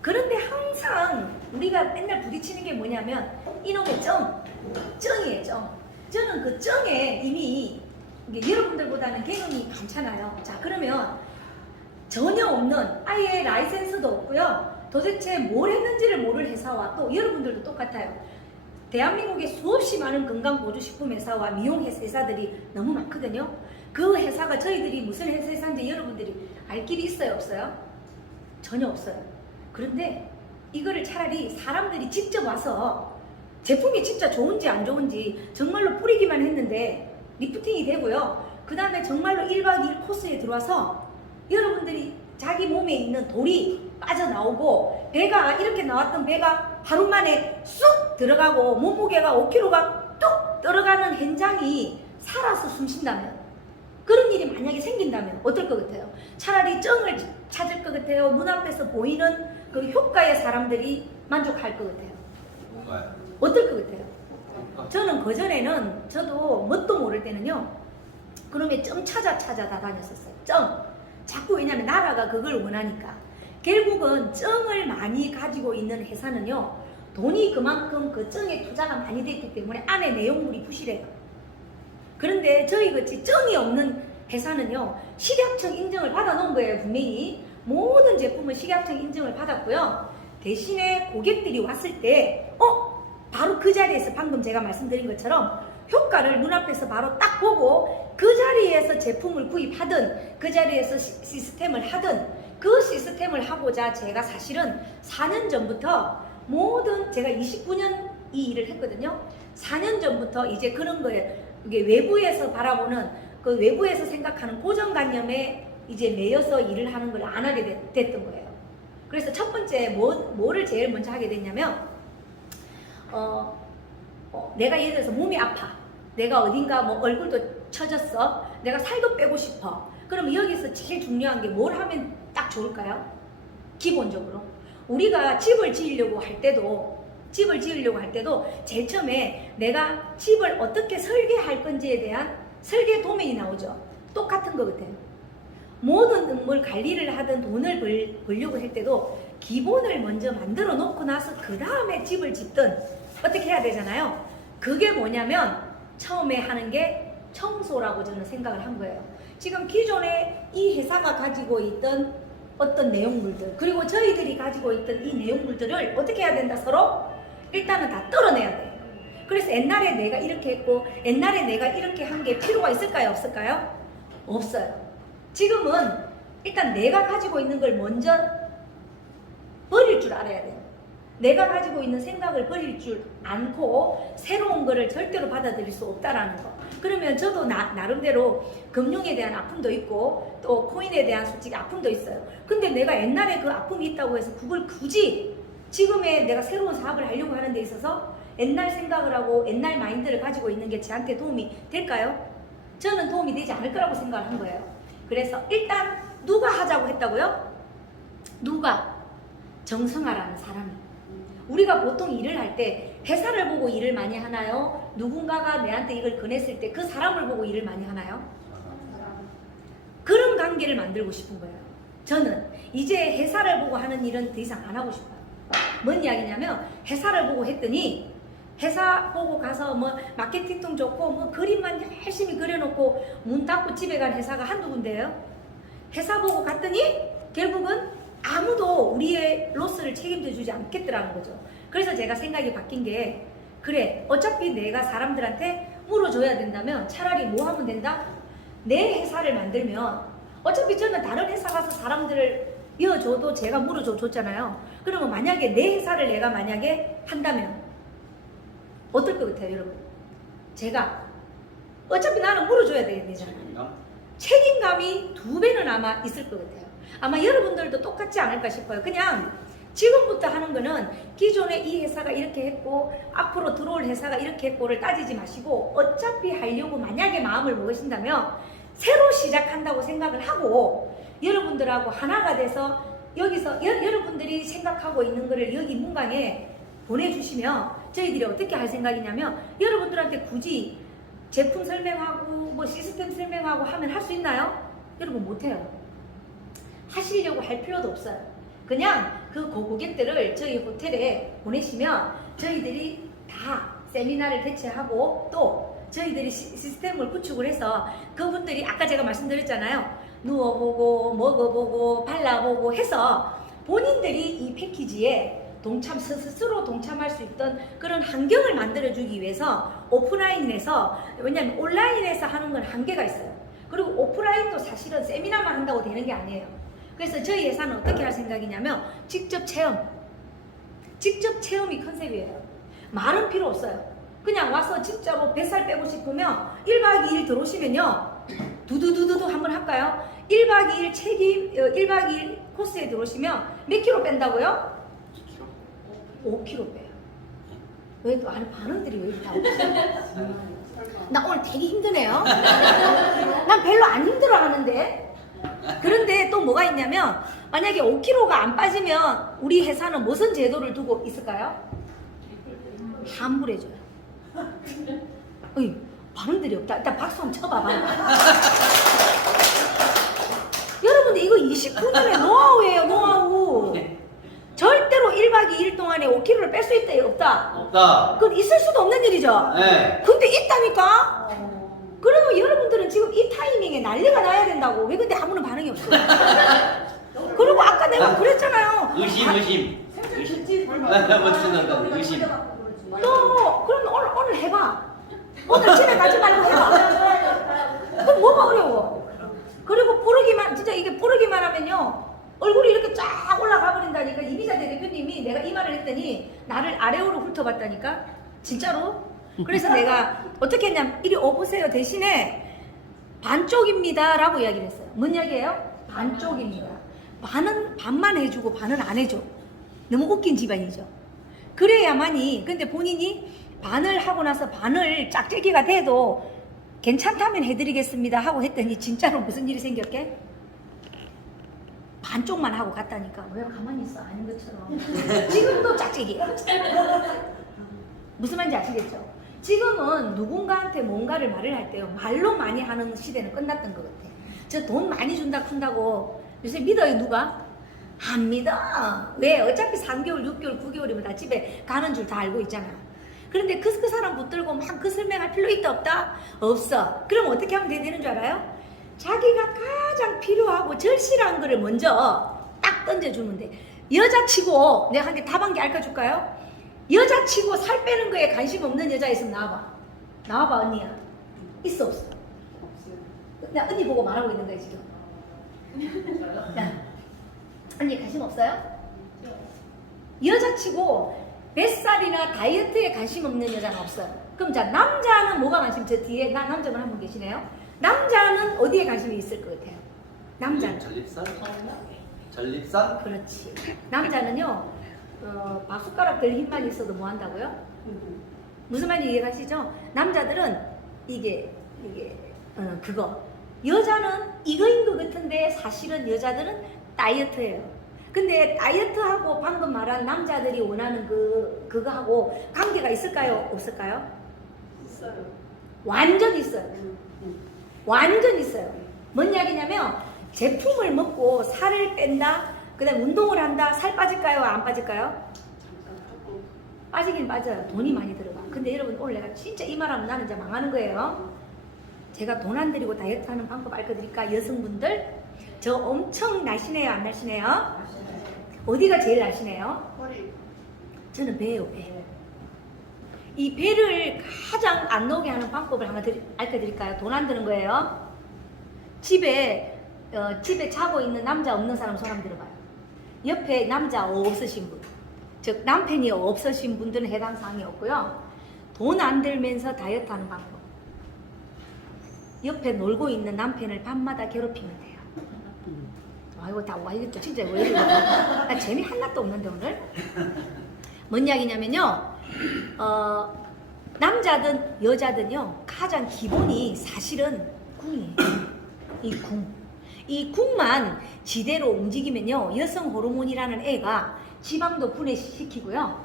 그런데 항상 우리가 맨날 부딪히는 게 뭐냐면 이놈의 쩡이에요. 저는 그 쩡에 이미 여러분들보다는 개념이 많잖아요. 자, 그러면 전혀 없는 아예 라이센스도 없고요. 도대체 뭘 했는지를 모를 회사와 또 여러분들도 똑같아요. 대한민국에 수없이 많은 건강보조식품 회사와 미용 회사들이 너무 많거든요. 그 회사가 저희들이 무슨 회사인지 여러분들이 알 길이 있어요? 없어요? 전혀 없어요. 그런데 이거를 차라리 사람들이 직접 와서 제품이 진짜 좋은지 안 좋은지 정말로 뿌리기만 했는데 리프팅이 되고요. 그 다음에 정말로 1박 2일 코스에 들어와서 여러분들이 자기 몸에 있는 돌이 빠져나오고 배가 이렇게 나왔던 배가 하루 만에 쑥 들어가고 몸무게가 5kg가 뚝 들어가는 현장이 살아서 숨쉰다면, 그런 일이 만약에 생긴다면 어떨 것 같아요? 차라리 정을 찾을 것 같아요? 눈앞에서 보이는 그 효과에 사람들이 만족할 것 같아요? 뭔가요? 어떨 것 같아요? 저는 그전에는 저도 뭣도 모를 때는요, 그러면 점 찾아 다 다녔었어요. 점. 자꾸, 왜냐면 나라가 그걸 원하니까. 결국은 정을 많이 가지고 있는 회사는요, 돈이 그만큼 그 정에 투자가 많이 됐기 때문에 안에 내용물이 부실해요. 그런데 저희 같이 정이 없는 회사는요, 식약청 인정을 받아 놓은 거예요. 분명히 모든 제품은 식약청 인정을 받았고요. 대신에 고객들이 왔을 때 바로 그 자리에서 방금 제가 말씀드린 것처럼 효과를 눈앞에서 바로 딱 보고 그 자리에서 제품을 구입하든 그 자리에서 시스템을 하든, 그 시스템을 하고자 제가 사실은 4년 전부터 모든, 제가 29년 이 일을 했거든요. 4년 전부터 이제 그런 거에, 이게 외부에서 바라보는, 그 외부에서 생각하는 고정관념에 이제 매여서 일을 하는 걸 안 하게 됐던 거예요. 그래서 첫 번째 뭐를 제일 먼저 하게 됐냐면, 내가 예를 들어서 몸이 아파, 내가 어딘가 뭐 얼굴도 처졌어, 내가 살도 빼고 싶어. 그러면 여기서 제일 중요한 게 뭘 하면 딱 좋을까요? 기본적으로 우리가 집을 지으려고 할 때도 제일 처음에 내가 집을 어떻게 설계할 건지에 대한 설계 도면이 나오죠. 똑같은 것 같아요. 모든 뭘 관리를 하든 돈을 벌려고 할 때도 기본을 먼저 만들어 놓고 나서 그 다음에 집을 짓든 어떻게 해야 되잖아요. 그게 뭐냐면 처음에 하는 게 청소라고 저는 생각을 한 거예요. 지금 기존에 이 회사가 가지고 있던 어떤 내용물들, 그리고 저희들이 가지고 있던 이 내용물들을 어떻게 해야 된다? 서로 일단은 다 떨어내야 돼. 그래서 옛날에 내가 이렇게 했고 옛날에 내가 이렇게 한 게 필요가 있을까요? 없을까요? 없어요. 지금은 일단 내가 가지고 있는 걸 먼저 버릴 줄 알아야 돼요. 내가 가지고 있는 생각을 버릴 줄 않고 새로운 거를 절대로 받아들일 수 없다라는 거. 그러면 저도 나름대로 금융에 대한 아픔도 있고 또 코인에 대한 솔직히 아픔도 있어요. 근데 내가 옛날에 그 아픔이 있다고 해서 그걸 굳이 지금의 내가 새로운 사업을 하려고 하는 데 있어서 옛날 생각을 하고 옛날 마인드를 가지고 있는 게 저한테 도움이 될까요? 저는 도움이 되지 않을 거라고 생각을 한 거예요. 그래서 일단 누가 하자고 했다고요? 누가? 정승아라는 사람이. 우리가 보통 일을 할 때 회사를 보고 일을 많이 하나요? 누군가가 내한테 이걸 권했을 때 그 사람을 보고 일을 많이 하나요? 그런 관계를 만들고 싶은 거예요. 저는 이제 회사를 보고 하는 일은 더 이상 안 하고 싶어요. 뭔 이야기냐면 회사를 보고 했더니 회사 보고 가서 뭐 마케팅도 좋고 뭐 그림만 열심히 그려놓고 문 닫고 집에 간 회사가 한두 군데예요. 회사 보고 갔더니 결국은 아무도 우리의 로스를 책임져 주지 않겠더라는 거죠. 그래서 제가 생각이 바뀐 게, 그래 어차피 내가 사람들한테 물어줘야 된다면 차라리 뭐 하면 된다? 내 회사를 만들면 어차피 저는 다른 회사 가서 사람들을 이어줘도 제가 물어줘 줬잖아요. 그러면 만약에 내 회사를 내가 만약에 한다면 어떨 것 같아요, 여러분? 제가 어차피 나는 물어줘야 되잖아요. 책임감이 2배는 아마 있을 것 같아요. 아마 여러분들도 똑같지 않을까 싶어요. 그냥 지금부터 하는 거는 기존에 이 회사가 이렇게 했고 앞으로 들어올 회사가 이렇게 했고를 따지지 마시고 어차피 하려고 만약에 마음을 먹으신다면 새로 시작한다고 생각을 하고 여러분들하고 하나가 돼서 여기서 여러분들이 생각하고 있는 거를 여기 문강에 보내주시면 저희들이 어떻게 할 생각이냐면 여러분들한테 굳이 제품 설명하고 뭐 시스템 설명하고 하면 할 수 있나요? 여러분 못해요. 하시려고 할 필요도 없어요. 그냥 그 고객들을 저희 호텔에 보내시면 저희들이 다 세미나를 개최하고 또 저희들이 시스템을 구축을 해서 그분들이 아까 제가 말씀드렸잖아요. 누워보고 먹어보고 발라보고 해서 본인들이 이 패키지에 스스로 동참할 수 있던 그런 환경을 만들어주기 위해서 오프라인에서, 왜냐하면 온라인에서 하는 건 한계가 있어요. 그리고 오프라인도 사실은 세미나만 한다고 되는 게 아니에요. 그래서 저희 회사는 어떻게 할 생각이냐면 직접 체험이 컨셉이에요. 말은 필요 없어요. 그냥 와서 진짜로 뱃살 빼고 싶으면 1박 2일 들어오시면요 두두두두두 한번 할까요? 1박 2일 책임 1박 2일 코스에 들어오시면 몇 킬로 뺀다고요? 5kg 빼요. 왜 또 아는 반응들이 왜 이렇게 나오지? 나 오늘 되게 힘드네요. 난 별로 안 힘들어 하는데. 그런데 또 뭐가 있냐면 만약에 5kg가 안 빠지면 우리 회사는 무슨 제도를 두고 있을까요? 환불해줘요. 어이, 반응들이 없다. 일단 박수 한번 쳐봐봐. 여러분들 이거 29년의 노하우예요, 노하우. 절대로 1박 2일 동안에 5kg를 뺄 수 있다, 없다? 없다. 그건 있을 수도 없는 일이죠. 네. 근데 있다니까? 그러면 여러분들은 지금 이 타이밍에 난리가 나야 된다고. 왜 근데 아무런 반응이 없어? 그리고 아까 내가 그랬잖아요. 의심. 의심. 너 그럼 오늘 해봐. 오늘 집에 가지 말고 해봐. 그럼 뭐가 어려워? 그리고 뿌르기만 진짜 이게 뿌르기만 하면요 얼굴이 이렇게 쫙 올라가 버린다니까. 이미자 대표님이 내가 이 말을 했더니 나를 아래로 훑어봤다니까. 진짜로. 그래서 내가 어떻게 했냐면 이리 오보세요 대신에 반쪽입니다 라고 이야기를 했어요. 뭔 이야기예요? 반쪽입니다. 반은 반만 해주고 반은 안 해줘. 너무 웃긴 집안이죠. 그래야만이. 근데 본인이 반을 하고 나서 반을 짝짝이가 돼도 괜찮다면 해드리겠습니다 하고 했더니 진짜로 무슨 일이 생겼게? 반쪽만 하고 갔다니까. 왜 가만히 있어? 아닌 것처럼. 지금도 짝짝이야. 무슨 말인지 아시겠죠? 지금은 누군가한테 뭔가를 말을 할 때요 말로 많이 하는 시대는 끝났던 것 같아. 저 돈 많이 준다 푼다고 요새 믿어요 누가? 안 믿어. 왜? 어차피 3개월 6개월 9개월이면 다 집에 가는 줄 다 알고 있잖아. 그런데 그 사람 붙들고 막 그 설명할 필요 있다 없다? 없어. 그럼 어떻게 하면 되는 줄 알아요? 자기가 가장 필요하고 절실한 거를 먼저 딱 던져주면 돼. 여자치고 내가 한 개 답 한 개 알려줄까요? 여자치고 살 빼는 거에 관심 없는 여자 있으면 나와봐. 나와봐 언니야. 있어 없어? 나 언니 보고 말하고 있는 거야 지금. 야, 언니 관심 없어요? 여자치고 뱃살이나 다이어트에 관심 없는 여자는 없어요. 그럼 자 남자는 뭐가 관심? 저 뒤에 남자분 한 분 계시네요. 남자는 어디에 관심이 있을 것 같아요? 남자는 전립선? 그렇지. 남자는요 밥숟가락 들 힘만 있어도 뭐 한다고요? 무슨 말인지 이해가시죠? 남자들은 이게 그거. 여자는 이거인 것 같은데 사실은 여자들은 다이어트예요. 근데 다이어트하고 방금 말한 남자들이 원하는 그거하고 관계가 있을까요? 없을까요? 있어요. 완전 있어요. 완전 있어요. 뭔 이야기냐면 제품을 먹고 살을 뺀다. 그 다음에 운동을 한다. 살 빠질까요? 안 빠질까요? 빠지긴 빠져요. 돈이 많이 들어가. 근데 여러분 오늘 내가 진짜 이 말하면 나는 이제 망하는 거예요. 제가 돈 안 들이고 다이어트 하는 방법 알려드릴까? 여성분들 저 엄청 날씬해요? 안 날씬해요? 어디가 제일 날씬해요? 허리. 저는 배예요. 배. 이 배를 가장 안 나오게 하는 방법을 하나 알려드릴까요? 돈 안 드는 거예요. 집에 자고 있는 남자 없는 사람 손 한번 들어봐요. 옆에 남자 없으신 분, 즉 남편이 없으신 분들은 해당 사항이 없고요. 돈 안 들면서 다이어트 하는 방법. 옆에 놀고 있는 남편을 밤마다 괴롭히면 돼요. 와 이거 진짜 왜 이러고 나 재미 하나도 없는데 오늘. 뭔 이야기냐면요. 남자든 여자든요 가장 기본이 사실은 궁이에요. 이 궁만 지대로 움직이면요 여성 호르몬이라는 애가 지방도 분해시키고요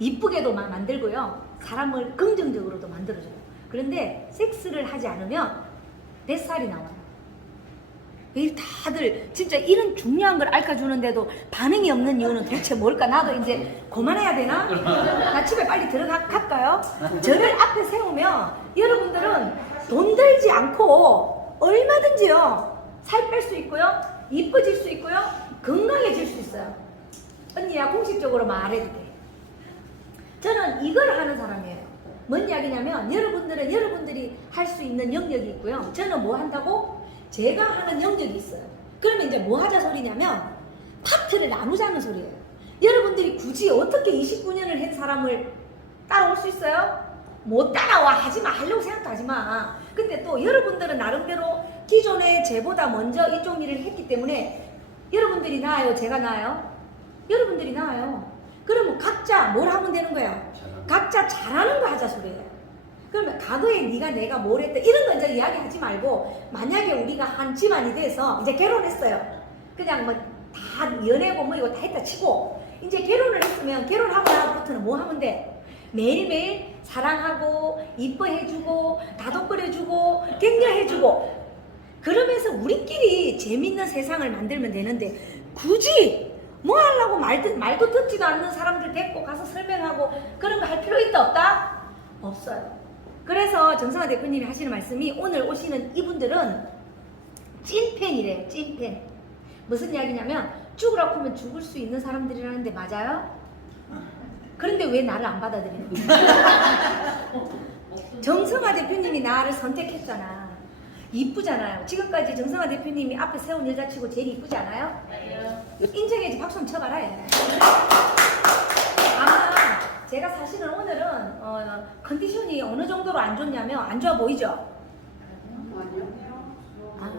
이쁘게도 만들고요 사람을 긍정적으로도 만들어줘요. 그런데 섹스를 하지 않으면 뱃살이 나와요. 왜 다들 진짜 이런 중요한 걸 알려주는데도 반응이 없는 이유는 도대체 뭘까? 나도 이제 그만해야 되나? 나 집에 빨리 갈까요? 저를 앞에 세우면 여러분들은 돈 들지 않고 얼마든지요 살 뺄 수 있고요 이뻐질 수 있고요 건강해질 수 있어요. 언니야 공식적으로 말해도 돼. 저는 이걸 하는 사람이에요. 뭔 이야기냐면 여러분들은 여러분들이 할 수 있는 영역이 있고요 저는 뭐 한다고? 제가 하는 영역이 있어요. 그러면 이제 뭐 하자 소리냐면 파트를 나누자는 소리예요. 여러분들이 굳이 어떻게 29년을 한 사람을 따라올 수 있어요? 못 따라와. 하지마. 하려고 생각도 하지마. 근데 또 여러분들은 나름대로 기존에 제보다 먼저 이쪽 일을 했기 때문에 여러분들이 나아요? 제가 나아요? 여러분들이 나아요. 그러면 각자 뭘 하면 되는 거야? 각자 잘하는 거 하자 소리예요. 그러면 과거에 네가 내가 뭘 했다 이런 거 이제 이야기하지 말고, 만약에 우리가 한 집안이 돼서 이제 결혼했어요. 그냥 뭐 다 연애고 뭐 이거 다 했다 치고 이제 결혼을 했으면 결혼하고 나서부터는 뭐 하면 돼? 매일매일 사랑하고 이뻐해주고 다독거려주고 격려해주고 그러면서 우리끼리 재밌는 세상을 만들면 되는데, 굳이 뭐 하려고 말도 듣지도 않는 사람들 데리고 가서 설명하고 그런 거 할 필요 있다 없다? 없어요. 그래서 정성화 대표님이 하시는 말씀이, 오늘 오시는 이분들은 찐팬이래요. 찐팬. 무슨 이야기냐면 죽으라고 하면 죽을 수 있는 사람들이라는데 맞아요? 그런데 왜 나를 안 받아들이는 거야? 정성화 대표님이 나를 선택했잖아. 이쁘잖아요. 지금까지 정성화 대표님이 앞에 세운 여자치고 제일 이쁘지 않아요? 인정해지. 박수 한번 쳐봐라. 아마 제가 사실은 오늘은 컨디션이 어느 정도로 안 좋냐면, 안 좋아 보이죠?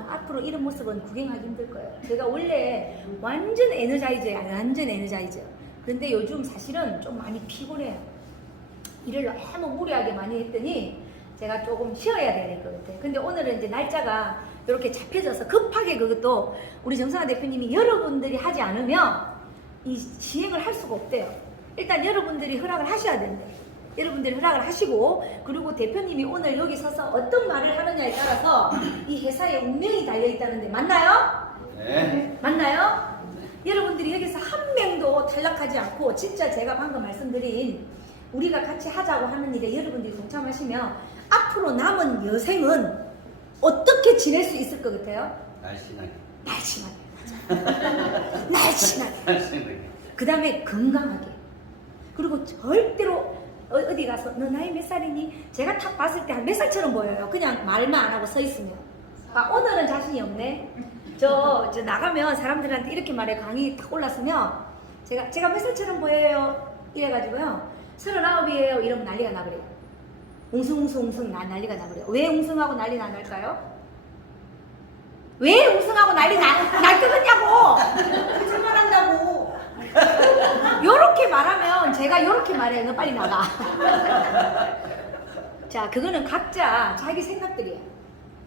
앞으로 이런 모습은 구경하기 힘들 거예요. 제가 원래 완전 에너자이저예요. 완전 에너자이저. 그런데 요즘 사실은 좀 많이 피곤해요. 일을 너무 무리하게 많이 했더니 제가 조금 쉬어야 될 것 같아요. 근데 오늘은 이제 날짜가 이렇게 잡혀져서 급하게, 그것도 우리 정성화 대표님이 여러분들이 하지 않으면 이 시행을 할 수가 없대요. 일단 여러분들이 허락을 하셔야 된대요. 여러분들이 허락을 하시고, 그리고 대표님이 오늘 여기 서서 어떤 말을 하느냐에 따라서 이 회사의 운명이 달려있다는데 맞나요? 네. 맞나요? 여러분들이 여기서 한 명도 탈락하지 않고, 진짜 제가 방금 말씀드린 우리가 같이 하자고 하는 일에 여러분들이 동참하시면 앞으로 남은 여생은 어떻게 지낼 수 있을 것 같아요? 날씬하게. 날씬하게. 날씬하게. 날씬하게. 그 다음에 건강하게. 그리고 절대로 어디 가서 너 나이 몇 살이니? 제가 딱 봤을 때 한 몇 살처럼 보여요. 그냥 말만 안 하고 서 있으면. 아, 오늘은 자신이 없네. 저 나가면 사람들한테 이렇게 말해. 강의 딱 올랐으면 제가 몇 살처럼 보여요? 이래가지고요. 39이에요. 이러면 난리가 나버려요. 웅숭웅숭 난리가 나버려요. 왜 웅숭하고 난리 날까요? 왜 웅숭하고 난리 날 거겠냐고! 거짓말한다고! 요렇게 말하면 제가 요렇게 말해요. 너 빨리 나가. 자, 그거는 각자 자기 생각들이에요.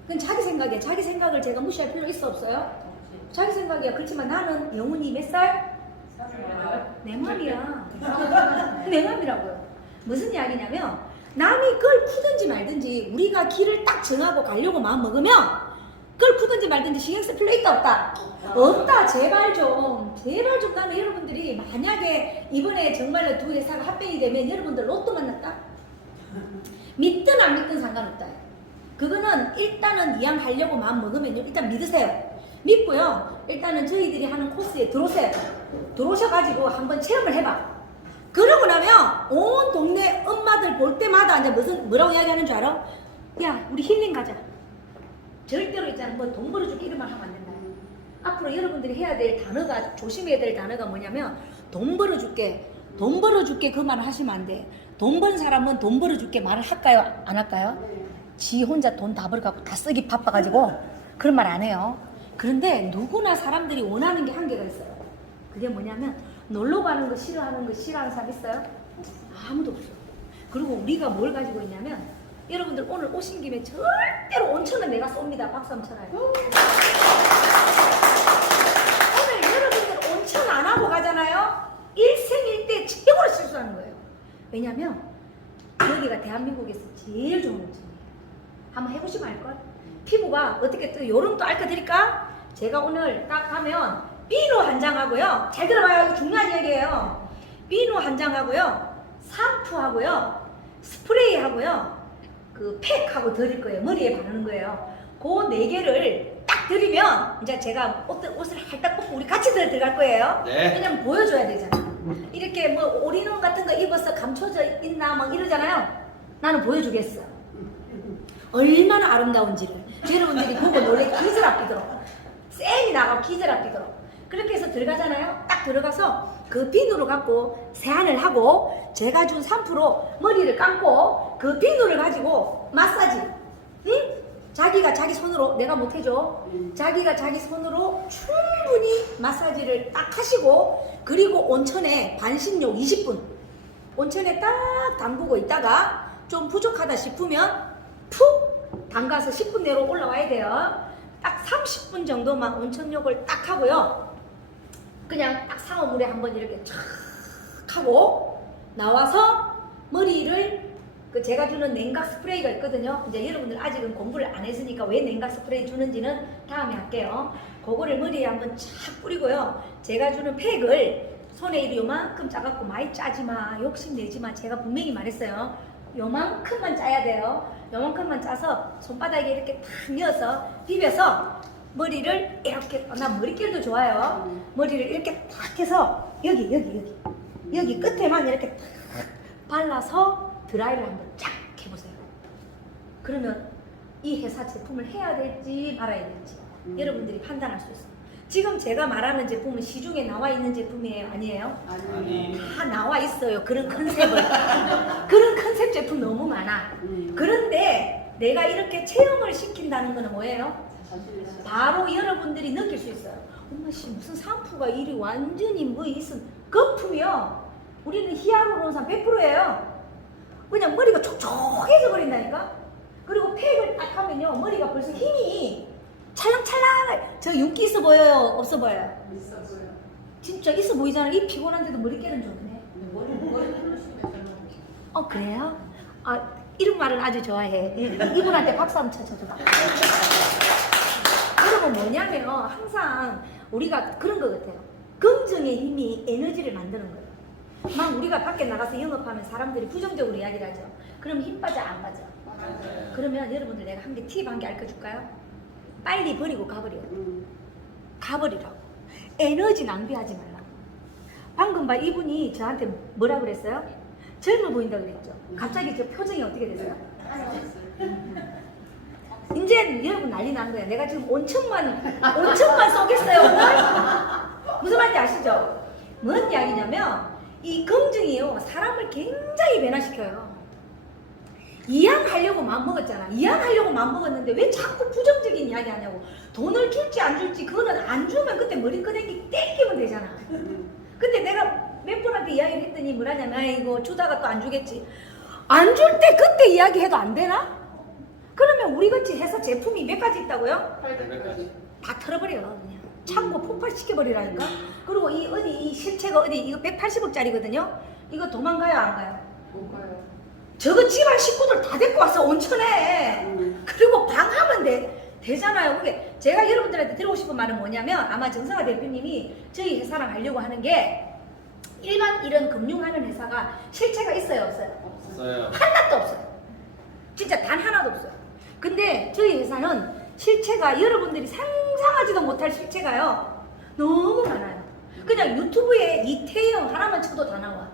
그건 자기 생각이에요. 자기 생각을 제가 무시할 필요 있어 없어요? 자기 생각이야. 그렇지만 나는 영훈이 몇 살? 내 맘이야. 내 맘이라고요. 무슨 이야기냐면, 남이 그걸 쿠든지 말든지 우리가 길을 딱 정하고 가려고 마음 먹으면 그걸 쿠든지 말든지 신경 쓸 필요 있다 없다? 없다. 제발 좀 나는 여러분들이 만약에 이번에 정말로 두 회사가 합병이 되면 여러분들 로또 만났다? 믿든 안 믿든 상관없다. 그거는 일단은 이왕하려고 마음 먹으면 일단 믿으세요. 믿고요. 일단은 저희들이 하는 코스에 들어오세요. 들어오셔가지고 한번 체험을 해봐. 그러고 나면 온 동네 엄마들 볼 때마다 이제 뭐라고 이야기하는 줄 알아? 야, 우리 힐링 가자. 절대로 있잖아. 뭐 돈 벌어줄게 이런 말 하면 안 된다. 앞으로 여러분들이 해야 될 단어가, 조심해야 될 단어가 뭐냐면, 돈 벌어줄게 그 말을 하시면 안 돼. 돈 번 사람은 돈 벌어줄게 말을 할까요? 안 할까요? 지 혼자 돈 다 벌어갖고 다 쓰기 바빠가지고 그런 말 안 해요. 그런데 누구나 사람들이 원하는 게 한계가 있어요. 그게 뭐냐면, 놀러 가는 거 싫어하는 사람 있어요? 아무도 없어요. 그리고 우리가 뭘 가지고 있냐면, 여러분들 오늘 오신 김에 절대로 온천은 내가 쏩니다. 박수 한번 쳐놔요. 오늘 여러분들 온천 안 하고 가잖아요? 일생일대 최고로 실수하는 거예요. 왜냐면 여기가 대한민국에서 제일 좋은 온천이에요. 한번 해보시면 알걸? 피부가 어떻게 또 요런 또 알려드릴까? 제가 오늘 딱 가면 비누 한 장하고요. 잘 들어봐요. 이거 중요한 얘기예요. 비누 한 장하고요. 샴푸하고요. 스프레이하고요. 그 팩하고 드릴 거예요. 머리에 바르는 거예요. 그 4개를 딱 드리면 이제 제가 옷을 할딱 벗고 우리 같이 들어갈 거예요. 네. 왜냐면 보여줘야 되잖아. 이렇게 뭐 올인원 같은 거 입어서 감춰져 있나 막 이러잖아요. 나는 보여주겠어. 얼마나 아름다운지를 여러분들이 보고 놀래 기절 앞이도록 쌤이 나가고 기절 앞이도록 그렇게 해서 들어가잖아요. 딱 들어가서 그 비누를 갖고 세안을 하고 제가 준 샴푸로 머리를 감고 그 비누를 가지고 마사지. 응? 자기가 자기 손으로 내가 못해줘. 자기가 자기 손으로 충분히 마사지를 딱 하시고 그리고 온천에 반신욕 20분 온천에 딱 담그고 있다가 좀 부족하다 싶으면 푹 담가서 10분 내로 올라와야 돼요. 딱 30분 정도만 온천욕을 딱 하고요. 그냥 딱 상어물에 한번 이렇게 촥 하고 나와서 머리를 그 제가 주는 냉각 스프레이가 있거든요. 이제 여러분들 아직은 공부를 안 했으니까 왜 냉각 스프레이 주는지는 다음에 할게요. 그거를 머리에 한번 쫙 뿌리고요. 제가 주는 팩을 손에 이리 요만큼 짜갖고 많이 짜지 마, 욕심내지 마. 제가 분명히 말했어요. 요만큼만 짜야 돼요. 요만큼만 짜서 손바닥에 이렇게 탁 넣어서 비벼서 머리를 이렇게, 나 머릿결도 좋아요. 머리를 이렇게 탁 해서 여기 끝에만 이렇게 탁 발라서 드라이를 한번 쫙 해보세요. 그러면 이 회사 제품을 해야 될지 말아야 될지 여러분들이 판단할 수 있어요. 지금 제가 말하는 제품은 시중에 나와 있는 제품이에요? 아니에요? 아니. 다 나와 있어요. 그런 컨셉을. 그런 컨셉 제품 너무 많아. 그런데 내가 이렇게 체험을 시킨다는 거는 뭐예요? 바로 여러분들이 느낄 수 있어요. 엄마 씨 무슨 샴푸가 이리 완전히 뭐 있은 거품이요. 우리는 히아루론산 100%예요. 그냥 머리가 촉촉해져 버린다니까. 그리고 팩을 딱 하면요 머리가 벌써 힘이 찰랑찰랑. 저 윤기 있어 보여요? 없어 보여요? 있어 보여. 진짜 있어 보이잖아. 이 피곤한데도 머릿결은 좋네. 머리 풀으시면 그래요? 이런 말은 아주 좋아해. 이분한테 박수 한번 쳐줘도. 여러분 뭐냐면 항상 우리가 그런 것 같아요. 긍정의 힘이 에너지를 만드는 거예요. 막 우리가 밖에 나가서 영업하면 사람들이 부정적으로 이야기를 하죠. 그럼 힘 빠져 안 빠져? 맞아요. 그러면 여러분들 내가 한 개 팁 한 개 알려줄까요? 빨리 버리고 가버려. 가버리라고. 에너지 낭비하지 말라고. 방금 봐 이분이 저한테 뭐라 그랬어요? 젊어 보인다 그랬죠. 갑자기 저 표정이 어떻게 됐어요? 이제 여러분 난리 난 거야. 내가 지금 온천만 쏘겠어요 오늘? 무슨 말인지 아시죠? 뭔 이야기냐면 이 검증이요 사람을 굉장히 변화시켜요. 이양하려고 마음먹었잖아. 이양하려고 마음먹었는데 왜 자꾸 부정적인 이야기 하냐고. 돈을 줄지 안 줄지 그거는 안 주면 그때 머리끄댕이 땡기면 되잖아. 근데 내가 몇 분한테 이야기를 했더니 뭐라냐면 아이고 주다가 또 안 주겠지. 안 줄 때 그때 이야기해도 안 되나? 그러면 우리같이 회사 제품이 몇 가지 있다고요? 800까지. 다 털어버려 그냥. 창고 폭발시켜버리라니까. 그리고 이 실체가 어디 이거 180억짜리거든요. 이거 도망가요 안 가요? 못 가요. 저거 집안 식구들 다 데리고 와서 온천에 그리고 방하면 되잖아요. 그게 제가 여러분들한테 드리고 싶은 말은 뭐냐면 아마 정성화 대표님이 저희 회사랑 하려고 하는 게 일반 이런 금융하는 회사가 실체가 있어요 없어요? 없어요. 하나도 없어요. 진짜 단 하나도 없어요. 근데 저희 회사는 실체가 여러분들이 상상하지도 못할 실체가요 너무 많아요. 그냥 유튜브에 이태영 하나만 쳐도 다 나와.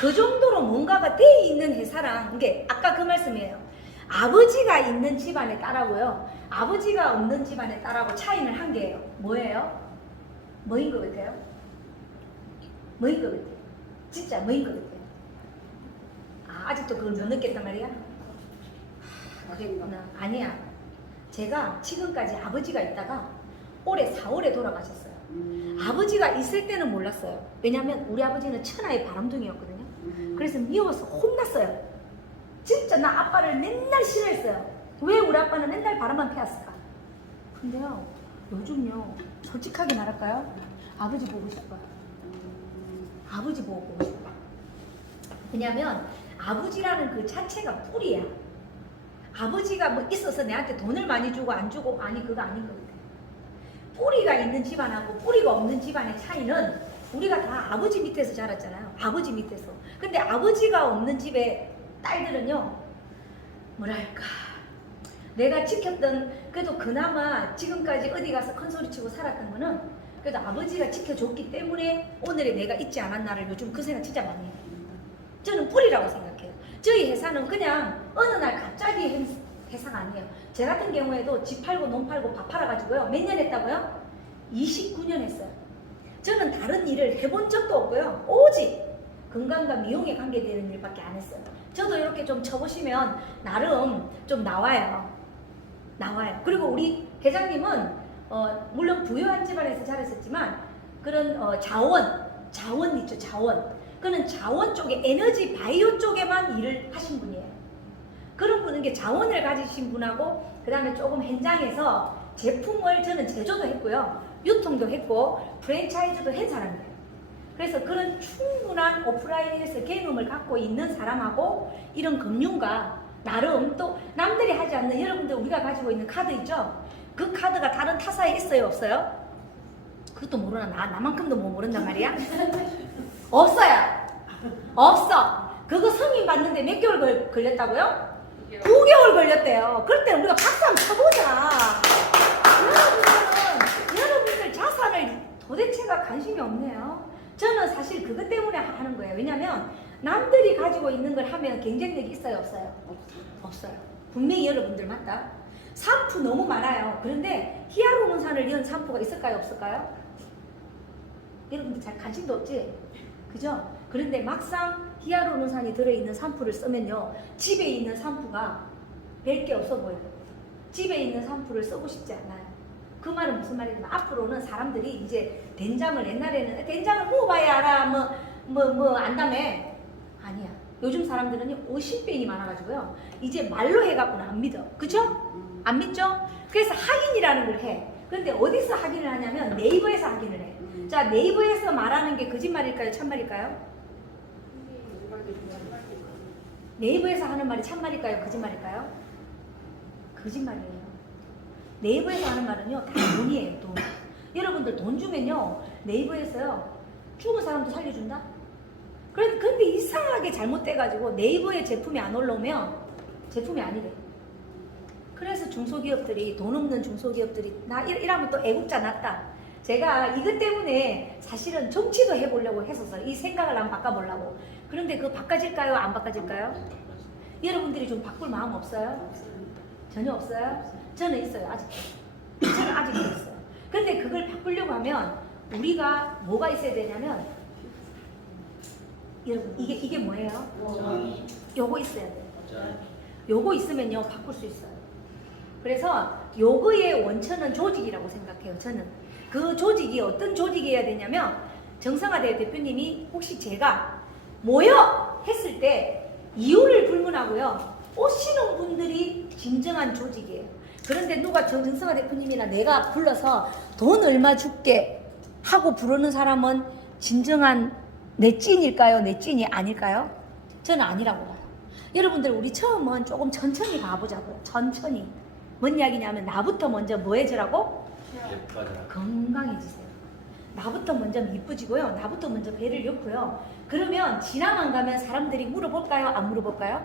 그 정도로 뭔가가 돼 있는 회사랑 이게 아까 그 말씀이에요. 아버지가 있는 집안의 딸하고요 아버지가 없는 집안의 딸하고 차이는 한 개예요. 뭐예요? 뭐인 것 같아요? 뭐인 것 같아요? 진짜 뭐인 것 같아요? 아직도 그걸 못 느꼈단 말이야? 아니야. 제가 지금까지 아버지가 있다가 올해 4월에 돌아가셨어요. 아버지가 있을 때는 몰랐어요. 왜냐면 우리 아버지는 천하의 바람둥이였거든요. 그래서 미워서 혼났어요. 진짜 나 아빠를 맨날 싫어했어요. 왜 우리 아빠는 맨날 바람만 피웠을까? 근데요 요즘요 솔직하게 말할까요? 아버지 보고 싶어요. 아버지 보고 싶어요. 왜냐면 아버지라는 그 자체가 뿌리야. 아버지가 뭐 있어서 내한테 돈을 많이 주고 안 주고 아니 그거 아닌 것 같아요. 뿌리가 있는 집안하고 뿌리가 없는 집안의 차이는 우리가 다 아버지 밑에서 자랐잖아요. 아버지 밑에서. 근데 아버지가 없는 집의 딸들은요 뭐랄까 내가 지켰던 그래도 그나마 지금까지 어디 가서 큰 소리 치고 살았던 거는 그래도 아버지가 지켜줬기 때문에 오늘의 내가 있지 않았나를 요즘 그 생각 진짜 많이 해요. 저는 뿌리라고 생각해요. 저희 회사는 그냥 어느 날 갑자기 한 회사가 아니에요. 제 같은 경우에도 집 팔고 논 팔고 밥 팔아가지고요. 몇 년 했다고요? 29년 했어요. 저는 다른 일을 해본 적도 없고요. 오직 건강과 미용에 관계되는 일밖에 안 했어요. 저도 이렇게 좀 쳐보시면 나름 좀 나와요. 그리고 우리 회장님은 물론 부유한 집안에서 자랐었지만 그런 자원 있죠, 자원. 그는 자원 쪽에 에너지 바이오 쪽에만 일을 하신 분이에요. 그런 분은 게 자원을 가지신 분하고 그 다음에 조금 현장에서 제품을 저는 제조도 했고요, 유통도 했고 프랜차이즈도 한 사람이에요. 그래서 그런 충분한 오프라인에서 경험을 갖고 있는 사람하고 이런 금융가 나름 또 남들이 하지 않는 여러분들 우리가 가지고 있는 카드 있죠? 그 카드가 다른 타사에 있어요, 없어요? 그것도 모르나? 나만큼도 못 모른단 말이야? 없어요. 없어. 그거 승인 받는데 몇 개월 걸렸다고요? 9개월 걸렸대요. 그럴 때 우리가 박수 한번 쳐보자. 여러분들 자산을 도대체가 관심이 없네요. 저는 사실 그것 때문에 하는 거예요. 왜냐면 남들이 가지고 있는 걸 하면 경쟁력이 있어요, 없어요? 없어요. 분명히 여러분들 맞다. 산푸 너무 많아요. 그런데 히아루론산을 이은 산푸가 있을까요, 없을까요? 여러분들 잘 관심도 없지? 그죠? 그런데 막상 히아루론산이 들어있는 산푸를 쓰면요, 집에 있는 산푸가 별게 없어 보여요. 집에 있는 산푸를 쓰고 싶지 않아요. 그 말은 무슨 말이냐면 앞으로는 사람들이 이제 된장을, 옛날에는 된장을 먹어봐야 알아, 뭐 안다며. 아니야. 요즘 사람들은요 의심병이 많아가지고요 이제 말로 해갖고는 안 믿어. 그죠? 안 믿죠? 그래서 확인이라는 걸 해. 그런데 어디서 확인을 하냐면 네이버에서 확인을 해. 자, 네이버에서 말하는 게 거짓말일까요, 참말일까요? 네이버에서 하는 말이 참말일까요, 거짓말일까요? 거짓말이에요. 네이버에서 하는 말은요 다 돈이에요, 돈. 여러분들 돈 주면요 네이버에서요 죽은 사람도 살려준다? 근데 이상하게 잘못돼가지고 네이버에 제품이 안 올라오면 제품이 아니래. 그래서 중소기업들이, 돈 없는 중소기업들이 나 이러면 또 애국자 났다. 제가 이것 때문에 사실은 정치도 해보려고 했었어요. 이 생각을 한번 바꿔보려고. 그런데 그거 바꿔질까요, 안 바꿔질까요? 여러분들이 좀 바꿀 마음 없어요? 전혀 없어요? 저는 있어요, 아직. 저는 아직도 있어요. 근데 그걸 바꾸려고 하면 우리가 뭐가 있어야 되냐면, 여러분 이게 뭐예요? 요거 있어야 돼요. 요거 있으면요 바꿀 수 있어요. 그래서 요거의 원천은 조직이라고 생각해요. 저는 그 조직이 어떤 조직이어야 되냐면, 정성화 대표님이 혹시 제가 모여 했을 때 이유를 불문하고요 오시는 분들이 진정한 조직이에요. 그런데 누가 정성화 대표님이나 내가 불러서 돈 얼마 줄게 하고 부르는 사람은 진정한 내 찐일까요, 내 찐이 아닐까요? 저는 아니라고 봐요. 여러분들 우리 처음은 조금 천천히 가보자고요. 천천히. 뭔 이야기냐면 나부터 먼저 뭐 해주라고? 건강해지세요. 나부터 먼저 이쁘지고요, 나부터 먼저 배를 엮고요. 그러면 지나만 가면 사람들이 물어볼까요, 안 물어볼까요?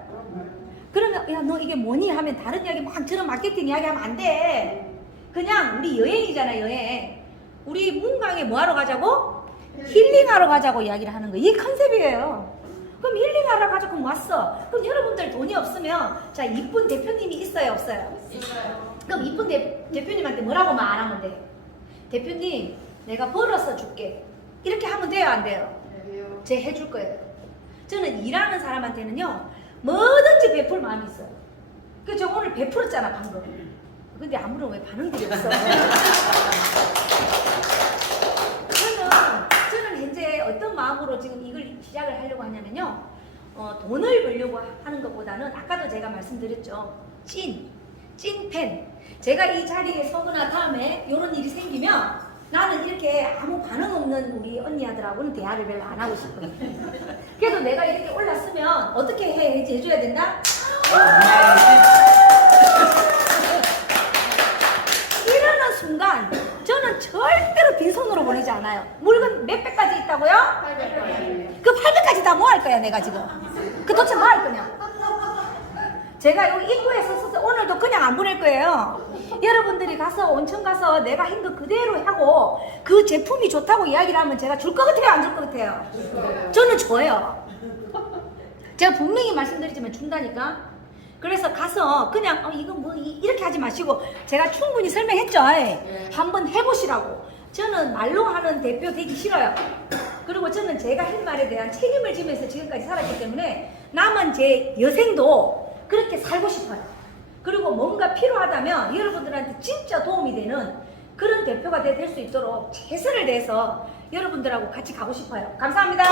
그러면 야 너 이게 뭐니 하면 다른 이야기 막 저런 마케팅 이야기 하면 안 돼. 그냥 우리 여행이잖아, 여행. 우리 문강에 뭐 하러 가자고? 힐링하러 가자고 이야기를 하는 거예요. 이게 컨셉이에요. 그럼 힐링하러 가자고 그럼 왔어. 그럼 여러분들 돈이 없으면 자 이쁜 대표님이 있어요, 없어요? 있어요. 그럼 이쁜 대표님한테 뭐라고 말하면 돼? 대표님 내가 벌어서 줄게. 이렇게 하면 돼요, 안 돼요? 제 해줄 거예요. 저는 일하는 사람한테는요 뭐든지 베풀 마음이 있어요. 그 저 오늘 베풀었잖아 방금. 근데 아무런 왜 반응들이 없어. 저는 현재 어떤 마음으로 지금 이걸 시작을 하려고 하냐면요, 돈을 벌려고 하는 것보다는 아까도 제가 말씀드렸죠, 찐팬. 제가 이 자리에 서거나 다음에 이런 일이 생기면 나는 이렇게 아무 반응 없는 우리 언니들하고는 대화를 별로 안 하고 싶거든요. 그래도 내가 이렇게 올랐으면 어떻게 해줘야 된다? 이러는 순간 저는 절대로 빈손으로 보내지 않아요. 물건 몇 배까지 있다고요? 800. 그 800까지 다 뭐 할 거야 내가 지금? 그 도대체 뭐 할 거냐? 제가 여기 입구에 서서 오늘도 그냥 안 보낼 거예요. 여러분들이 가서 온천 가서 내가 한 거 그대로 하고 그 제품이 좋다고 이야기를 하면 제가 줄 것 같아요, 안 줄 것 같아요? 저는 줘요. 제가 분명히 말씀드리지만 준다니까. 그래서 가서 그냥 이거 뭐 이렇게 하지 마시고 제가 충분히 설명했죠. 한번 해보시라고. 저는 말로 하는 대표 되기 싫어요. 그리고 저는 제가 할 말에 대한 책임을 지면서 지금까지 살았기 때문에 남은 제 여생도 그렇게 살고 싶어요. 그리고 뭔가 필요하다면 여러분들한테 진짜 도움이 되는 그런 대표가 될 수 있도록 최선을 다해서 여러분들하고 같이 가고 싶어요. 감사합니다.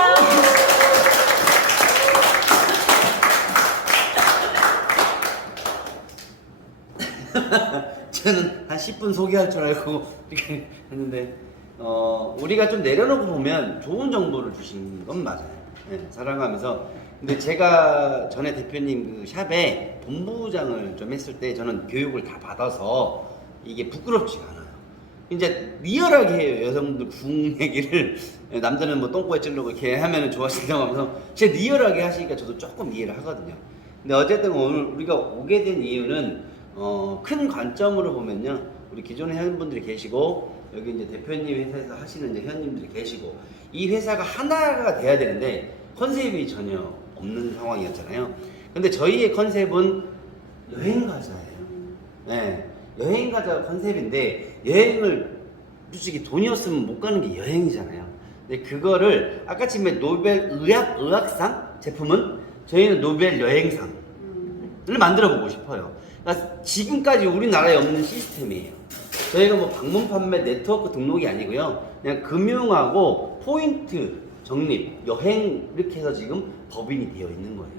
저는 한 10분 소개할 줄 알고 이렇게 했는데 우리가 좀 내려놓고 보면 좋은 정보를 주신 건 맞아요. 네, 사랑하면서. 근데 제가 전에 대표님 그 샵에 본부장을 좀 했을 때 저는 교육을 다 받아서 이게 부끄럽지가 않아요. 이제 리얼하게 해요. 여성들 궁 얘기를 남자는 뭐 똥꼬에 찌르고 이렇게 하면은 좋아하신다고 하면서 제 리얼하게 하시니까 저도 조금 이해를 하거든요. 근데 어쨌든 오늘 우리가 오게 된 이유는 큰 관점으로 보면요, 우리 기존의 회원분들이 계시고 여기 이제 대표님 회사에서 하시는 이제 회원님들이 계시고 이 회사가 하나가 돼야 되는데 컨셉이 전혀 없는 상황이었잖아요. 근데 저희의 컨셉은 여행가자예요. 네, 여행가자 컨셉인데 여행을 솔직히 돈이었으면 못 가는 게 여행이잖아요. 근데 그거를 아까 지금 노벨 의학상 제품은 저희는 노벨 여행상을 만들어 보고 싶어요. 그러니까 지금까지 우리나라에 없는 시스템이에요. 저희가 뭐 방문 판매 네트워크 등록이 아니고요. 그냥 금융하고 포인트 적립, 여행 이렇게 해서 지금 법인이 되어 있는 거예요.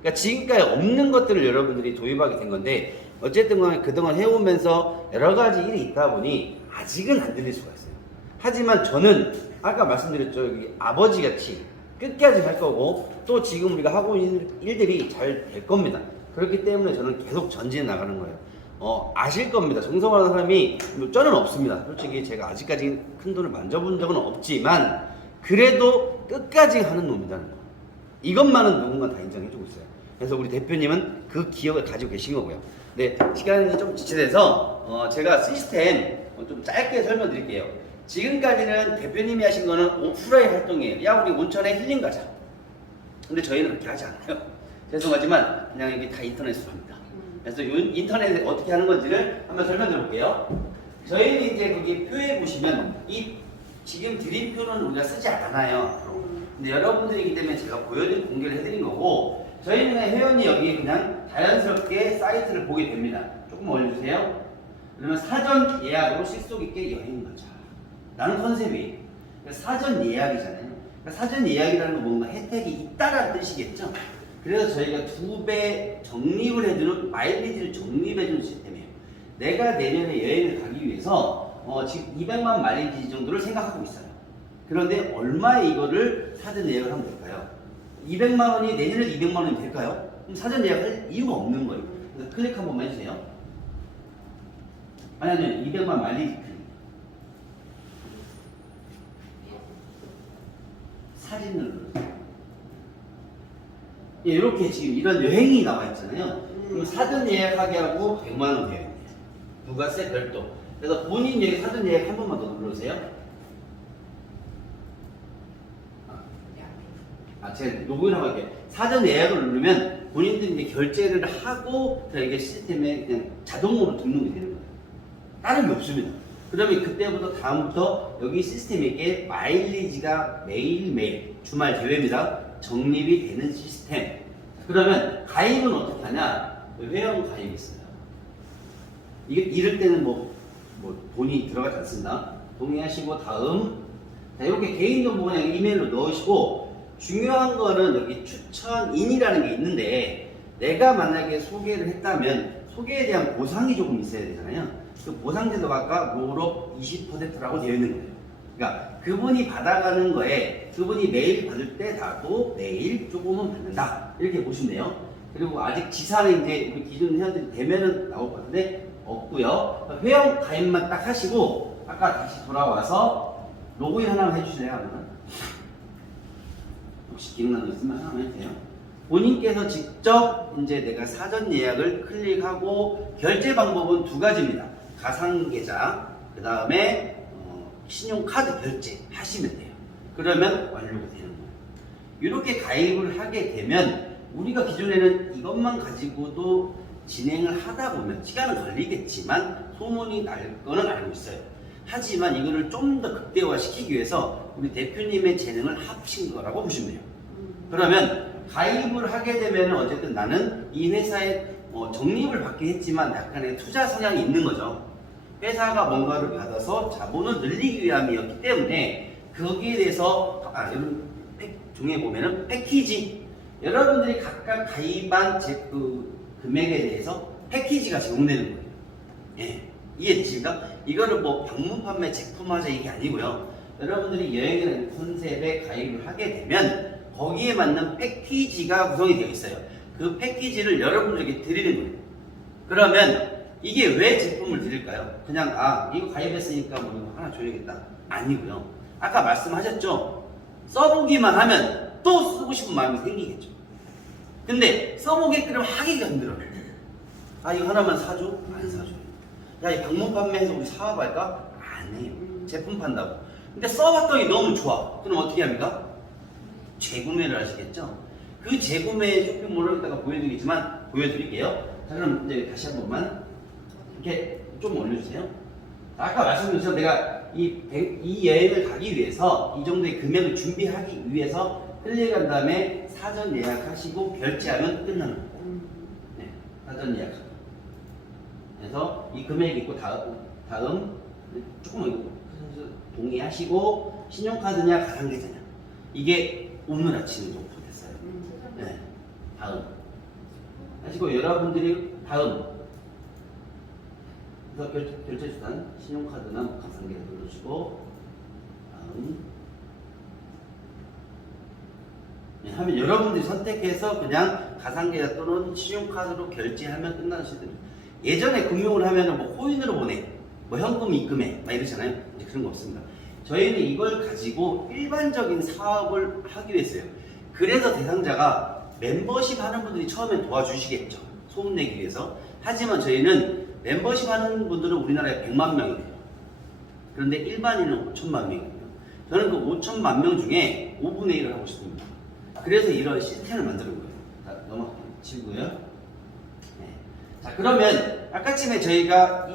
그러니까 지금까지 없는 것들을 여러분들이 도입하게 된 건데 어쨌든 간에 그동안 해오면서 여러 가지 일이 있다 보니 아직은 안 들릴 수가 있어요. 하지만 저는 아까 말씀드렸죠. 여기 아버지같이 끝까지 할 거고 또 지금 우리가 하고 있는 일들이 잘 될 겁니다. 그렇기 때문에 저는 계속 전진해 나가는 거예요. 아실 겁니다. 정성하는 사람이 저는 없습니다. 솔직히 제가 아직까지 큰 돈을 만져본 적은 없지만 그래도 끝까지 하는 놈이라는 거. 이것만은 누군가 다 인정해주고 있어요. 그래서 우리 대표님은 그 기억을 가지고 계신 거고요. 네, 시간이 좀 지체돼서 제가 시스템 좀 짧게 설명드릴게요. 지금까지는 대표님이 하신 거는 오프라인 활동이에요. 야, 우리 온천에 힐링 가자. 근데 저희는 그렇게 하지 않아요. 죄송하지만 그냥 이게 다 인터넷으로 합니다. 그래서 인터넷에 어떻게 하는 건지를 한번 설명드려 볼게요. 저희는 이제 거기 표에 보시면 이 지금 드린 표는 우리가 쓰지 않아요. 근데 여러분들이기 때문에 제가 공개를 해드린 거고 저희는 회원이 여기 그냥 자연스럽게 사이트를 보게 됩니다. 조금 올려주세요. 그러면 사전 예약으로 실속 있게 여행 가자 라는 컨셉이 사전 예약이잖아요. 그러니까 사전 예약이라는 건 뭔가 혜택이 있다라는 뜻이겠죠. 그래서 저희가 2배 적립을 해주는 마일리지를 적립해주는 시스템이에요. 내가 내년에 여행을 가기 위해서 지금 200만 마일리지 정도를 생각하고 있어요. 그런데 얼마에 이거를 사전 예약을 하면 될까요? 200만 원이 내년에도 200만 원이 될까요? 그럼 사전 예약할 이유가 없는 거예요. 그래서 클릭 한 번만 해주세요. 아니요, 200만 마일리지 클릭. 사진을 눌러주세요. 예, 이렇게 지금 이런 여행이 나와 있잖아요. 그럼 사전 예약하게 하고 100만 원 되어 있네요. 부가세 별도. 그래서 본인 여기 사전 예약 한 번만 더 눌러주세요. 제가 로그인 한번 할게요. 사전 예약을 누르면 본인들이 이제 결제를 하고 이게 시스템에 그냥 자동으로 등록이 되는 거예요. 다른 게 없습니다. 그러면 그때부터 다음부터 여기 시스템에 마일리지가 매일매일 주말 제외입니다. 적립이 되는 시스템. 그러면 가입은 어떻게 하냐? 회원 가입이 있어요. 이게 이럴 때는 뭐 돈이 들어가지 않습니다. 동의하시고 다음. 자, 이렇게 개인정보 그냥 이메일로 넣으시고 중요한 거는 여기 추천인이라는 게 있는데 내가 만약에 소개를 했다면 소개에 대한 보상이 조금 있어야 되잖아요. 그 보상제도가 아까 로럽 20%라고 되어 있는 거예요. 그러니까 그분이 받아가는 거에 그분이 메일 받을 때 나도 메일 조금은 받는다 이렇게 보시면 돼요. 그리고 아직 지사는 이제 우리 기존 회원들이 되면은 나올 것 같은데 없고요. 회원 가입만 딱 하시고 아까 다시 돌아와서 로그인 하나만 해주실래요? 그러면? 혹시 기억나는 거 있으면 하나만 해주세요. 본인께서 직접 이제 내가 사전 예약을 클릭하고 결제 방법은 두 가지입니다. 가상계좌, 그 다음에 신용카드 결제 하시면 돼요. 그러면 완료가 되는 거예요. 이렇게 가입을 하게 되면 우리가 기존에는 이것만 가지고도 진행을 하다 보면 시간은 걸리겠지만 소문이 날 거는 알고 있어요. 하지만 이거를 좀 더 극대화시키기 위해서 우리 대표님의 재능을 합친 거라고 보시면 돼요. 그러면 가입을 하게 되면 어쨌든 나는 이 회사에 적립을 받긴 했지만 약간의 투자 성향이 있는 거죠. 회사가 뭔가를 받아서 자본을 늘리기 위함이었기 때문에 거기에 대해서 여러분 종이에 보면은 패키지, 여러분들이 각각 가입한 금액에 대해서 패키지가 제공되는 거예요. 예, 이해되십니까? 이거를 뭐 방문 판매 제품화자 이게 아니고요. 여러분들이 여행이라는 컨셉에 가입을 하게 되면 거기에 맞는 패키지가 구성이 되어 있어요. 그 패키지를 여러분들에게 드리는 거예요. 그러면 이게 왜 제품을 드릴까요? 그냥 이거 가입했으니까 뭐 이거 하나 줘야겠다 아니고요. 아까 말씀하셨죠? 써보기만 하면 또 쓰고 싶은 마음이 생기겠죠. 근데 써보게끔 하기가 힘들어요. 이거 하나만 사줘? 안 사줘. 야, 이 방문 판매해서 우리 사업할까? 안 해요. 제품 판다고. 근데 써봤더니 너무 좋아. 그럼 어떻게 합니까? 재구매를 하시겠죠? 그 재구매 쇼핑몰을 이따가 보여드릴게요. 자, 그럼 이제 다시 한 번만 이렇게 좀 올려주세요. 아까 말씀드렸죠. 내가 이 여행을 가기 위해서 이 정도의 금액을 준비하기 위해서 클릭한 다음에 사전 예약하시고 결제하면 끝나는 겁니다. 네, 사전 예약. 그래서 이 금액이 있고 다음 조금만 동의하시고 신용카드냐 가상계좌냐 이게 오늘 아침에 오픈됐어요. 네, 다음 하시고 여러분들이 다음 그래서 결제수단 신용카드나 가상계좌 눌러주시고 다음 네, 하면 여러분들이 선택해서 그냥 가상계좌 또는 신용카드로 결제하면 끝나는 시스템입니다. 예전에 금융을 하면은 뭐 코인으로 보내, 뭐 현금 입금해, 막 이러잖아요. 이제 그런 거 없습니다. 저희는 이걸 가지고 일반적인 사업을 하기 위해서요. 그래서 대상자가 멤버십 하는 분들이 처음엔 도와주시겠죠. 소문내기 위해서. 하지만 저희는 멤버십 하는 분들은 우리나라에 100만 명이 돼요. 그런데 일반인은 5천만 명이거든요. 저는 그 5천만 명 중에 5분의 1을 하고 싶습니다. 그래서 이런 시스템을 만드는 거예요. 자, 넘어가시고요. 네. 자, 그러면 아까쯤에 저희가 이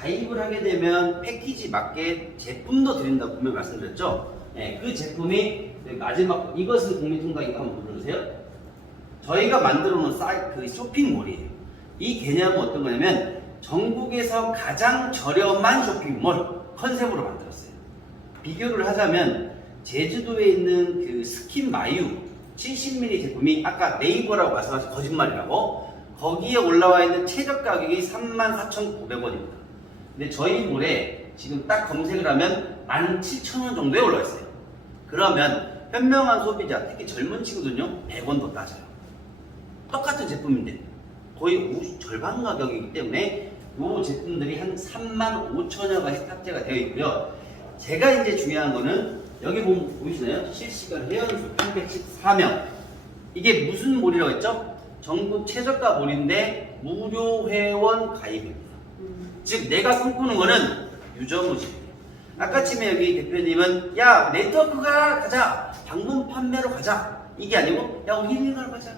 가입을 하게 되면 패키지 맞게 제품도 드린다고 분명히 말씀드렸죠. 네, 그 제품이 마지막 이것은 국민통장인가 한번 눌러주세요. 저희가 만들어 놓은 그 쇼핑몰이에요. 이 개념은 어떤 거냐면 전국에서 가장 저렴한 쇼핑몰 컨셉으로 만들었어요. 비교를 하자면 제주도에 있는 그 스킨 마유 70ml 제품이 아까 네이버라고 말씀하신 거짓말이라고 거기에 올라와 있는 최저 가격이 34,900원입니다. 근데 저희 몰에 지금 딱 검색을 하면 17,000원 정도에 올라와 있어요. 그러면 현명한 소비자, 특히 젊은 친구들은요 100원도 따져요. 똑같은 제품인데 거의 절반 가격이기 때문에 이 제품들이 한 35,000여가지 탑재가 되어 있고요. 제가 이제 중요한 거는 여기 보면 보이시나요? 실시간 회원수 814명. 이게 무슨 몰이라고 했죠? 전국 최저가 몰인데 무료 회원 가입입니다. 즉 내가 꿈꾸는 거는 유저무직이에요. 아까쯤에 여기 대표님은 야 네트워크가 가자, 방문 판매로 가자 이게 아니고 야 우리 힐링하러 가자,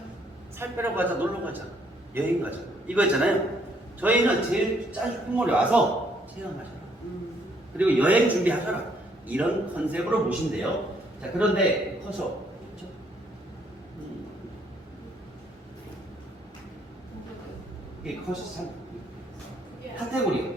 살 빼러 가자, 놀러 가자, 여행 가자 이거였잖아요. 저희는 제일 짠 쇼핑몰에 와서 체험하셔라, 그리고 여행 준비하셔라 이런 컨셉으로 보신대요. 자, 그런데 커서 그렇죠? 이게 커서 참 카테고리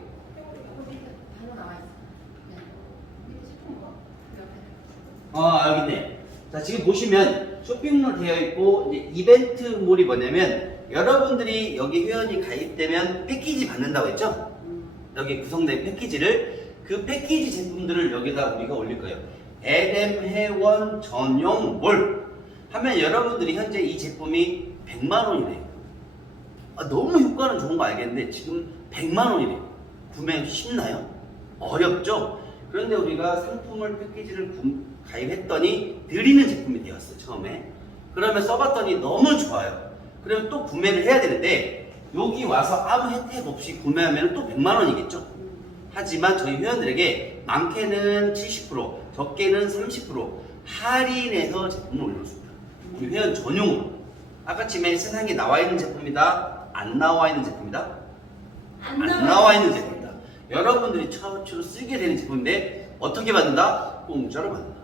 여기 있네. 자, 지금 보시면 쇼핑몰 되어 있고 이제 이벤트몰이 뭐냐면 여러분들이 여기 회원이 가입되면 패키지 받는다고 했죠? 여기 구성된 패키지를 그 패키지 제품들을 여기다 우리가 올릴 거예요. LM 회원 전용 몰 하면 여러분들이 현재 이 제품이 100만 원이래요. 너무 효과는 좋은 거 알겠는데 지금 100만 원이래요. 구매 쉽나요? 어렵죠? 그런데 우리가 상품을 패키지를 가입했더니 드리는 제품이 되었어요. 처음에. 그러면 써봤더니 너무 좋아요. 그러면 또 구매를 해야 되는데 여기 와서 아무 혜택 없이 구매하면 또 100만 원이겠죠? 하지만 저희 회원들에게 많게는 70%, 적게는 30% 할인해서 제품을 올려줍니다. 우리 회원 전용으로. 아까쯤에 세상에 나와 있는 제품이다, 안 나와 있는 제품이다? 안 나와 있는 제품이다. 여러분들이 처음으로 쓰게 되는 제품인데 어떻게 받는다? 공짜로 받는다.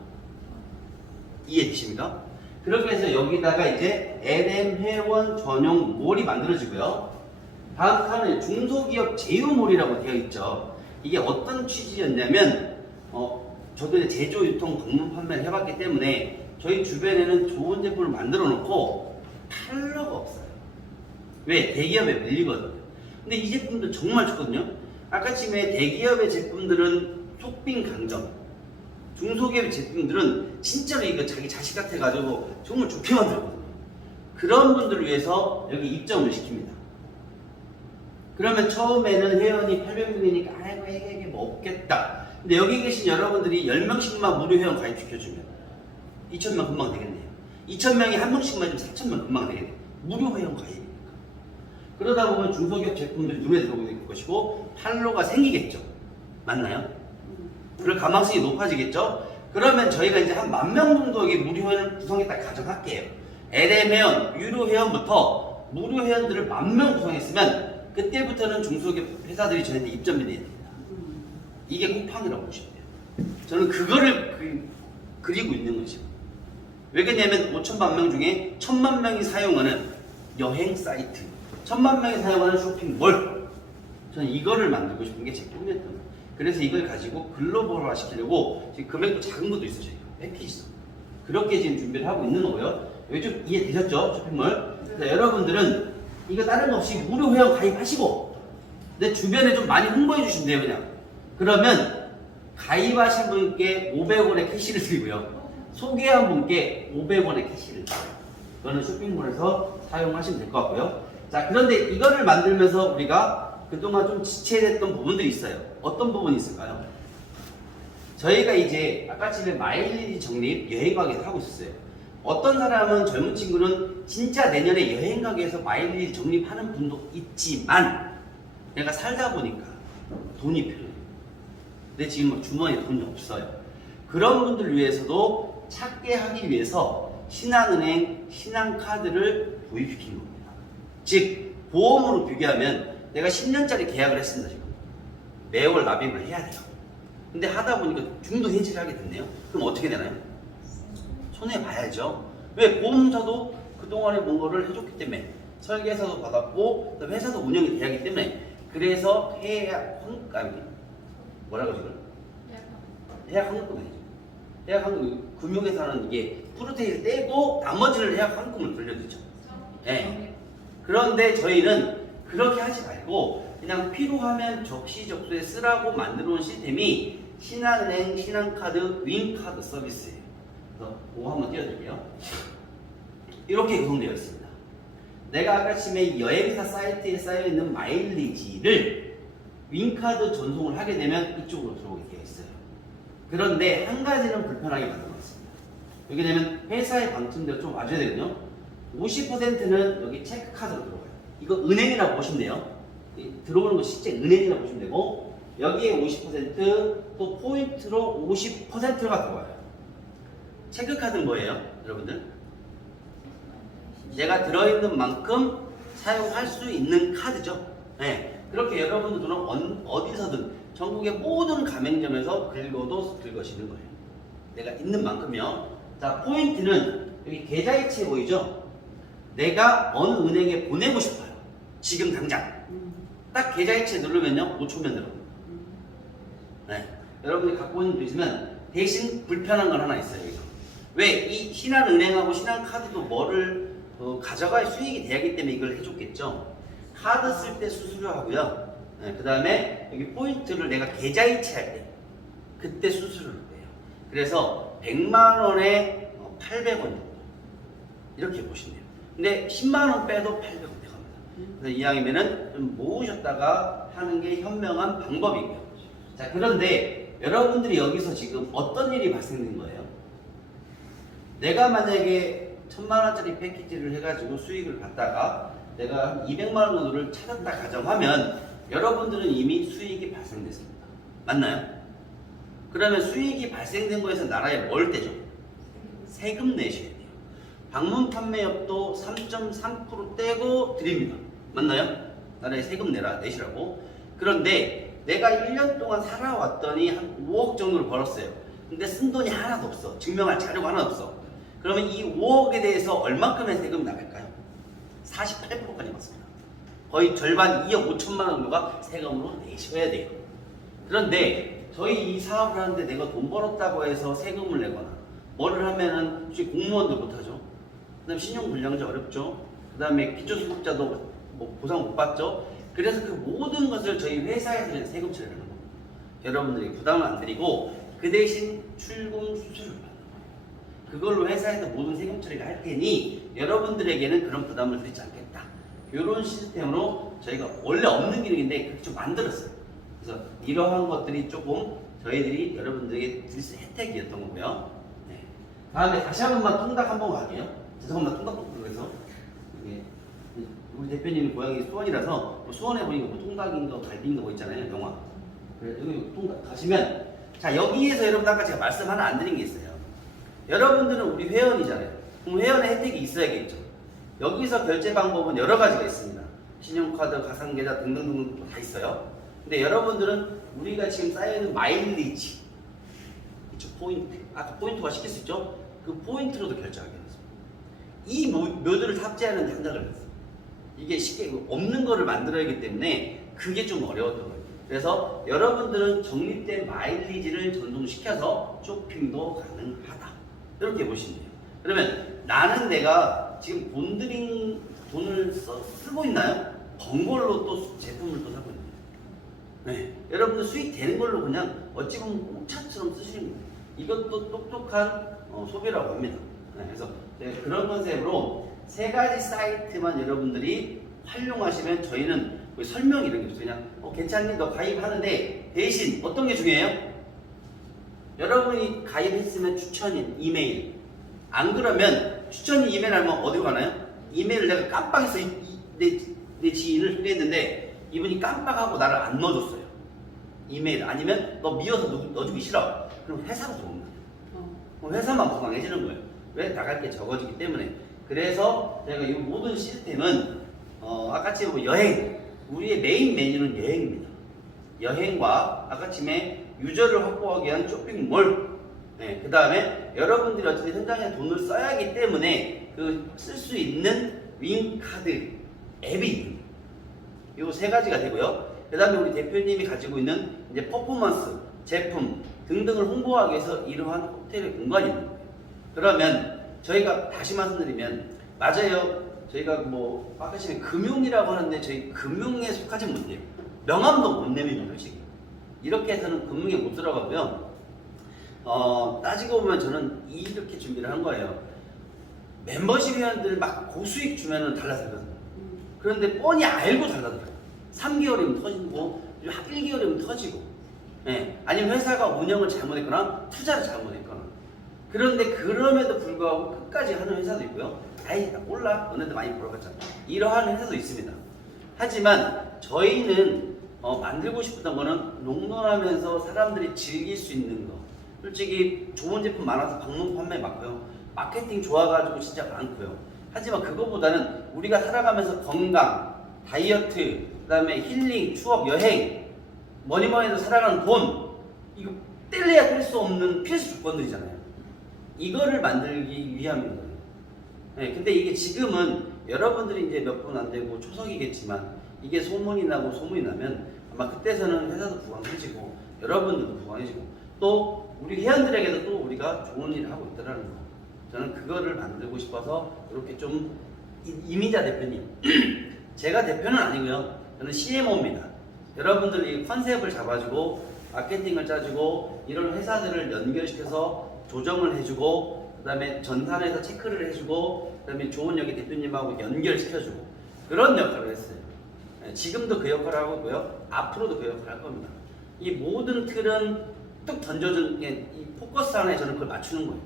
이해되십니까? 그렇게 해서 여기다가 이제 LM 회원 전용 몰이 만들어지고요. 다음 칸은 중소기업 제휴몰이라고 되어 있죠. 이게 어떤 취지였냐면 저도 이제 제조, 유통, 방문 판매를 해봤기 때문에 저희 주변에는 좋은 제품을 만들어 놓고 팔로가 없어요. 왜? 대기업에 밀리거든요. 근데 이 제품도 정말 좋거든요. 아까쯤에 대기업의 제품들은 속빈 강정, 중소기업 제품들은 진짜로 이거 자기 자식 같아가지고 정말 좋게 만들거든요. 그런 분들을 위해서 여기 입점을 시킵니다. 그러면 처음에는 회원이 800명이니까 아이고 이게 뭐 없겠다. 근데 여기 계신 여러분들이 10명씩만 무료 회원 가입시켜주면 2,000명 금방 되겠네요. 2,000명이 한 명씩만 좀 4,000명 금방 되겠네요. 무료 회원 가입이니까. 그러다 보면 중소기업 제품들이 눈에 들어오게 될 것이고 팔로가 생기겠죠. 맞나요? 그럴 가망성이 높아지겠죠. 그러면 저희가 이제 한 10,000명 정도의 무료 회원을 구성했다 가정할게요. LM 회원, 유료 회원부터 무료 회원들을 10,000명 구성했으면 그때부터는 중소기업 회사들이 저희한테 입점이 돼야 됩니다. 이게 쿠팡이라고 보시면 돼요. 저는 그거를 그리고 있는 거죠. 왜냐면 5천만 명 중에 1,000만 명이 사용하는 여행 사이트, 1,000만 명이 사용하는 쇼핑몰, 저는 이거를 만들고 싶은 게 제 꿈이었던 거예요. 그래서 이걸 가지고 글로벌화 시키려고 지금 금액도 작은 것도 있어요. 저희가 패키지도 그렇게 지금 준비를 하고 있는 거고요. 여기 좀 이해되셨죠? 쇼핑몰. 그래서 여러분들은 이거 다른 거 없이 무료 회원 가입하시고 내 주변에 좀 많이 홍보해 주시면 돼요. 그냥 그러면 가입하신 분께 500원의 캐시를 드리고요, 소개한 분께 500원의 캐시를 드려요. 이거는 쇼핑몰에서 사용하시면 될 것 같고요. 자, 그런데 이거를 만들면서 우리가 그동안 좀 지체됐던 부분들이 있어요. 어떤 부분이 있을까요? 저희가 이제 아까쯤에 마일리지 적립 여행 가게에서 하고 있었어요. 어떤 사람은, 젊은 친구는 진짜 내년에 여행 가게에서 마일리지 적립하는 분도 있지만 내가 살다 보니까 돈이 필요해요. 근데 지금 막 주머니에 돈이 없어요. 그런 분들 위해서도 찾게 하기 위해서 신한은행 신한카드를 도입시킨 겁니다. 즉 보험으로 비교하면 내가 10년짜리 계약을 했습니다. 지금 매월 납입을 해야 돼요. 근데 하다 보니까 중도 해지를 하게 됐네요. 그럼 어떻게 되나요? 손해봐야죠. 왜? 보험사도 그동안에 뭔가를 해줬기 때문에, 설계사도 받았고 회사도 운영이 돼야 하기 때문에. 그래서 해약 환급감이 뭐라고 지금? 해약 환급금이죠. 해약 환급, 금융회사는 이게 프로테이를 떼고 나머지를 해약 환급금을 돌려드리죠. 네. 그런데 저희는 그렇게 하지 말고 그냥 필요하면 적시적소에 쓰라고 만들어 놓은 시스템이 신한은행 신한카드 윙카드 서비스예요. 그래서 그거 한번 띄워드릴게요. 이렇게 구성되어 있습니다. 내가 아까 심에 여행사 사이트에 쌓여있는 마일리지를 윙카드 전송을 하게 되면 이쪽으로 들어오게 되어 있어요. 그런데 한 가지는 불편하게 만들어놨습니다. 왜냐면 회사의 방침대로 좀 와줘야 되거든요. 50%는 여기 체크카드로 들어가요. 이거 은행이라고 보시면 돼요. 들어오는 거 실제 은행이라고 보시면 되고, 여기에 50%또 포인트로 50%가 들어와요. 체크카드는 뭐예요, 여러분들? 얘가 들어있는 만큼 사용할 수 있는 카드죠. 네. 그렇게 여러분들 돈은 어디서든 전국의 모든 가맹점에서 긁어도 긁으시는 거예요. 내가 있는 만큼요. 자, 포인트는 여기 계좌이체 보이죠? 내가 어느 은행에 보내고 싶어요. 지금 당장. 딱 계좌이체 누르면요, 5초면 들어옵니다. 네. 여러분이 갖고 있는 돈 있으면 대신 불편한 건 하나 있어요. 여기서. 왜? 이 신한은행하고 신한카드도 뭐를 가져갈 수익이 돼야하기 때문에 이걸 해줬겠죠. 카드 쓸 때 수수료하고요. 네, 그 다음에 여기 포인트를 내가 계좌이체 할 때 그때 수수료를 내요. 그래서 100만원에 800원 정도 이렇게 보시면 돼요. 근데 10만원 빼도 800원 돼갑니다. 그래서 이왕이면은 좀 모으셨다가 하는 게 현명한 방법이고요. 자, 그런데 여러분들이 여기서 지금 어떤 일이 발생된 거예요? 내가 만약에 1,000만원짜리 패키지를 해가지고 수익을 받다가 내가 한 200만원 정도를 찾았다 가정하면 여러분들은 이미 수익이 발생됐습니다. 맞나요? 그러면 수익이 발생된 거에서 나라에 뭘 떼죠? 세금 내셔야 돼요. 방문 판매업도 3.3% 떼고 드립니다. 맞나요? 나라에 세금 내시라고. 그런데 내가 1년 동안 살아왔더니 한 5억 정도를 벌었어요. 근데 쓴 돈이 하나도 없어. 증명할 자료가 하나도 없어. 그러면 이 5억에 대해서 얼만큼의 세금이 나갈까요? 48%까지 맞습니다. 거의 절반 2억 5천만 원 정도가 세금으로 내셔야 돼요. 그런데 저희 이 사업을 하는데 내가 돈 벌었다고 해서 세금을 내거나 뭐를 하면은 솔직히 공무원도 못하죠. 그 다음에 신용불량자 어렵죠. 그 다음에 기초수급자도 뭐 보상 못 받죠. 그래서 그 모든 것을 저희 회사에서 세금 처리하는 겁니다. 여러분들이 부담을 안 드리고 그 대신 출금 수수료를 받는 거예요. 그걸로 회사에서 모든 세금 처리를 할 테니 여러분들에게는 그런 부담을 드리지 않겠다. 이런 시스템으로 저희가 원래 없는 기능인데 그렇게 좀 만들었어요. 그래서 이러한 것들이 조금 저희들이 여러분들에게 드릴 수 있는 혜택이었던 거고요. 네. 다음에 다시 한 번만 통닭 한번 가게요. 죄송합니다. 통닭국에서 우리 대표님 고향이 수원이라서 수원에 보니까 뭐 통닭인가 갈비인가 뭐 있잖아요. 영화. 그래 여기 통닭 가시면 자 여기에서 여러분 아까 제가 말씀 하나 안 드린 게 있어요. 여러분들은 우리 회원이잖아요. 그럼 회원의 혜택이 있어야겠죠. 여기서 결제 방법은 여러 가지가 있습니다. 신용카드, 가상계좌 등등등 다 있어요. 근데 여러분들은 우리가 지금 쌓여있는 마일리지, 그쵸, 포인트, 아까 포인트가 시킬 수 있죠? 그 포인트로도 결제하게 됐습니다. 이 묘들을 탑재하는 데 한 달을 했어요. 이게 쉽게 없는 거를 만들어야 하기 때문에 그게 좀 어려웠던 거예요. 그래서 여러분들은 적립된 마일리지를 전송시켜서 쇼핑도 가능하다. 이렇게 보시면 돼요. 그러면 나는 내가 지금 돈을 쓰고 있나요? 번 걸로 또 제품을 또 사고 있는 거예요. 네. 여러분들 수익 되는 걸로 그냥 어찌 보면 공짜처럼 쓰시는 거예요. 이것도 똑똑한 소비라고 합니다. 네. 그래서 그런 컨셉으로 세 가지 사이트만 여러분들이 활용하시면 저희는 설명 이런 게 없어요. 그냥 괜찮니? 너 가입하는데 대신 어떤 게 중요해요? 여러분이 가입했으면 추천인 이메일 안 그러면 추천인 이메일 하면 어디로 가나요? 이메일을 내가 깜빡해서 내 지인을 소개했는데 이분이 깜빡하고 나를 안 넣어줬어요. 이메일 아니면 너 미워서 넣어주기 싫어. 그럼 회사로 들어옵니다. 그럼 회사만 부강해지는 거예요. 왜? 나갈 게 적어지기 때문에. 그래서 제가 이 모든 시스템은 아까처럼 뭐 여행, 우리의 메인 메뉴는 여행입니다. 여행과 아까쯤에 유저를 확보하기 위한 쇼핑몰, 네, 그 다음에 여러분들이 어쨌든 현장에 돈을 써야 하기 때문에 그 쓸 수 있는 윙카드 앱이 있는 요 세 가지가 되고요. 그 다음에 우리 대표님이 가지고 있는 이제 퍼포먼스, 제품 등등을 홍보하기 위해서 이러한 호텔의 공간이 있는 거예요. 그러면 저희가 다시 말씀드리면 맞아요. 저희가 뭐 아까 전에 금융이라고 하는데 저희 금융에 속하지 못해요. 명함도 못 내밀면 솔직히 이렇게 해서는 금융에 못 들어가고요. 따지고 보면 저는 이렇게 준비를 한 거예요. 멤버십 회원들 막 고수익 주면은 달라들거든요. 그런데 뻔히 알고 달라들어요. 3개월이면 터지고 1개월이면 터지고, 네. 아니면 회사가 운영을 잘못했거나 투자를 잘못했거나. 그런데 그럼에도 불구하고 끝까지 하는 회사도 있고요. 아이 나 몰라 너네들 많이 벌어봤잖아 이러한 회사도 있습니다. 하지만 저희는 만들고 싶었던 거는 롱런하면서 사람들이 즐길 수 있는 거. 솔직히 좋은 제품 많아서 방문 판매 많고요. 마케팅 좋아가지고 진짜 많고요. 하지만 그거보다는 우리가 살아가면서 건강, 다이어트, 그 다음에 힐링, 추억, 여행, 뭐니 해도 살아가는 돈, 이거 뗄래야 뗄 수 없는 필수 조건들이잖아요. 이거를 만들기 위함인 거예요. 네, 근데 이게 지금은 여러분들이 이제 몇 분 안 되고 초석이겠지만 이게 소문이 나고 소문이 나면 아마 그때서는 회사도 부강해지고 여러분들도 부강해지고 또 우리 회원들에게도 또 우리가 좋은 일을 하고 있다는 거. 저는 그거를 만들고 싶어서 이렇게 좀 이미자 대표님 제가 대표는 아니고요. 저는 CMO입니다. 여러분들이 컨셉을 잡아주고 마케팅을 짜주고 이런 회사들을 연결시켜서 조정을 해주고 그 다음에 전산에서 체크를 해주고 그 다음에 좋은 여기 대표님하고 연결시켜주고 그런 역할을 했어요. 지금도 그 역할을 하고 있고요. 앞으로도 그 역할을 할 겁니다. 이 모든 틀은 뚝 던져준 게 이 포커스 안에 저는 그걸 맞추는 거예요.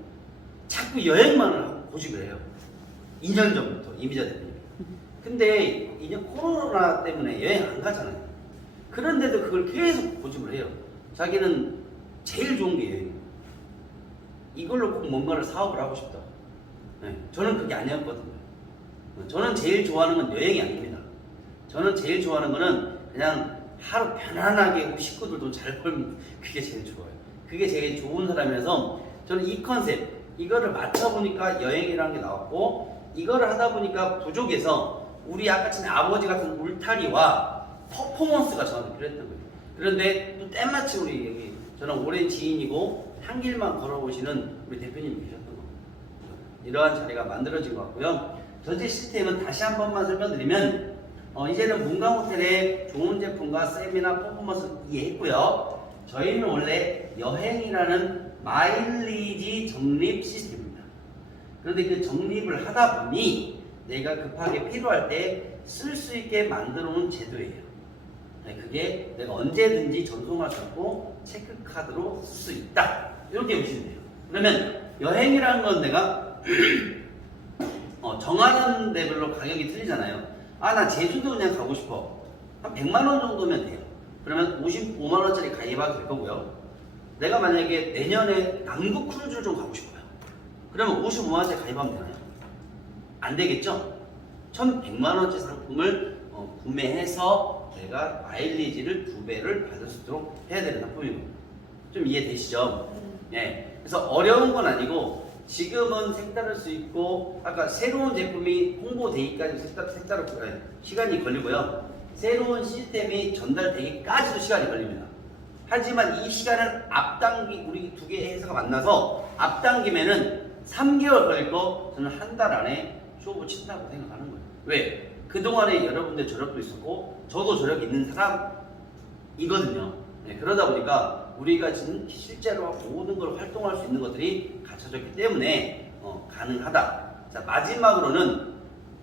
자꾸 여행만을 하고 고집을 해요. 2년 전부터 이미자 대표님. 근데 2년 코로나 때문에 여행 안 가잖아요. 그런데도 그걸 계속 고집을 해요. 자기는 제일 좋은 게 여행이에요. 이걸로 꼭 뭔가를 사업을 하고 싶다. 네, 저는 그게 아니었거든요. 저는 제일 좋아하는 건 여행이 아닙니다. 저는 제일 좋아하는 거는 그냥 하루 편안하게 우리 식구들도 잘 벌면 그게 제일 좋아요. 그게 제일 좋은 사람이라서 저는 이 컨셉 이거를 맞춰보니까 여행이라는 게 나왔고 이거를 하다 보니까 부족해서 우리 아까 전에 아버지 같은 울타리와 퍼포먼스가 저한테 필요했던 거예요. 그런데 또 때마침 우리 여기 저는 오랜 지인이고 한 길만 걸어보시는 우리 대표님이 계셨던 겁니다. 이러한 자리가 만들어진 것 같고요. 전체 시스템은 다시 한 번만 설명드리면 이제는 문광호텔의 좋은 제품과 세미나 퍼포먼스 이해했고요. 저희는 원래 여행이라는 마일리지 적립 시스템입니다. 그런데 그 적립을 하다 보니 내가 급하게 필요할 때 쓸 수 있게 만들어 놓은 제도예요. 그게 내가 언제든지 전송할 수 있고 체크카드로 쓸 수 있다. 이렇게 보시면 돼요. 그러면 여행이라는 건 내가 정하는 레벨로 가격이 틀리잖아요. 아, 나 제주도 그냥 가고 싶어. 한 100만 원 정도면 돼요. 그러면 55만 원짜리 가입하게 될 거고요. 내가 만약에 내년에 남극 크루즈를 좀 가고 싶어요. 그러면 55만 원짜리 가입하면 되나요? 안 되겠죠? 1100만 원짜리 상품을 구매해서 내가 마일리지를 2배를 받을 수 있도록 해야 되는 상품이고. 좀 이해되시죠? 네. 그래서 어려운 건 아니고 지금은 색다를 수 있고 아까 새로운 제품이 홍보되기까지 색다르고 시간이 걸리고요. 새로운 시스템이 전달되기까지도 시간이 걸립니다. 하지만 이 시간을 우리 두 개의 회사가 만나서 앞당기면은 3개월 걸릴 거 저는 한 달 안에 쇼부 친다고 생각하는 거예요. 왜? 그동안에 여러분들 저력도 있었고 저도 저력이 있는 사람이거든요. 네, 그러다 보니까 우리가 지금 실제로 모든 걸 활동할 수 있는 것들이 갖춰졌기 때문에 가능하다. 자, 마지막으로는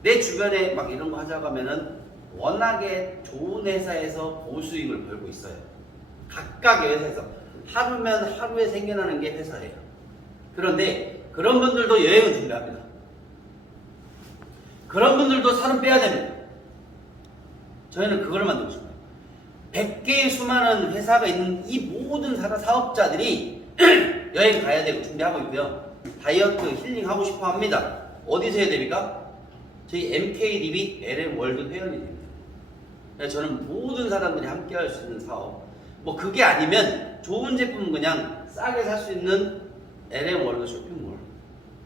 내 주변에 막 이런 거 하자고 하면은 워낙에 좋은 회사에서 고수익을 벌고 있어요. 각각의 회사에서 하루면 하루에 생겨나는 게 회사예요. 그런데 그런 분들도 여행을 준비합니다. 그런 분들도 살은 빼야 됩니다. 저희는 그걸 만들고 싶어요. 100개의 수많은 회사가 있는 이 모든 사업자들이 여행 가야 되고 준비하고 있고요. 다이어트 힐링 하고 싶어 합니다. 어디서 해야 됩니까? 저희 MKDB LM월드 회원이 됩니다. 그래서 저는 모든 사람들이 함께 할 수 있는 사업, 뭐 그게 아니면 좋은 제품 그냥 싸게 살 수 있는 LM월드 쇼핑몰,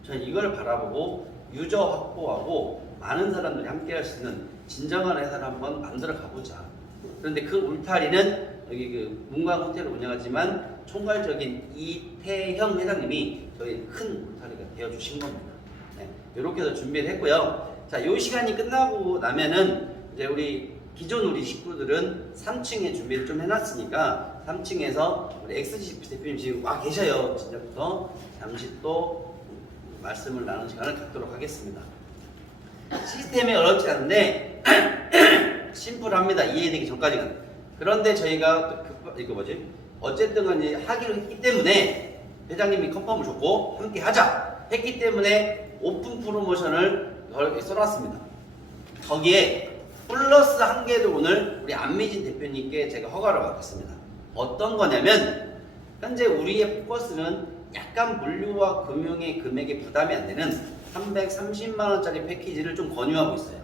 저는 이걸 바라보고 유저 확보하고 많은 사람들이 함께 할 수 있는 진정한 회사를 한번 만들어 가보자. 그런데 그 울타리는 여기 그 문광호텔을 운영하지만 총괄적인 이태형 회장님이 저희 큰 울타리가 되어주신 겁니다. 네, 이렇게 해서 준비를 했고요. 자, 이 시간이 끝나고 나면은 이제 기존 우리 식구들은 3층에 준비를 좀 해놨으니까 3층에서 우리 XG 대표님 지금 와 계셔요. 진짜부터 잠시 또 말씀을 나누는 시간을 갖도록 하겠습니다. 시스템이 어렵지 않은데 심플합니다. 이해되기 전까지는. 그런데 저희가 어쨌든 간에 하기로 했기 때문에 회장님이 컨펌을 줬고 함께 하자 했기 때문에 오픈 프로모션을 써놨습니다. 거기에 플러스 한 개를 오늘 우리 안미진 대표님께 제가 허가를 받았습니다. 어떤 거냐면 현재 우리의 포커스는 약간 물류와 금융의 금액에 부담이 안 되는 330만 원짜리 패키지를 좀 권유하고 있어요.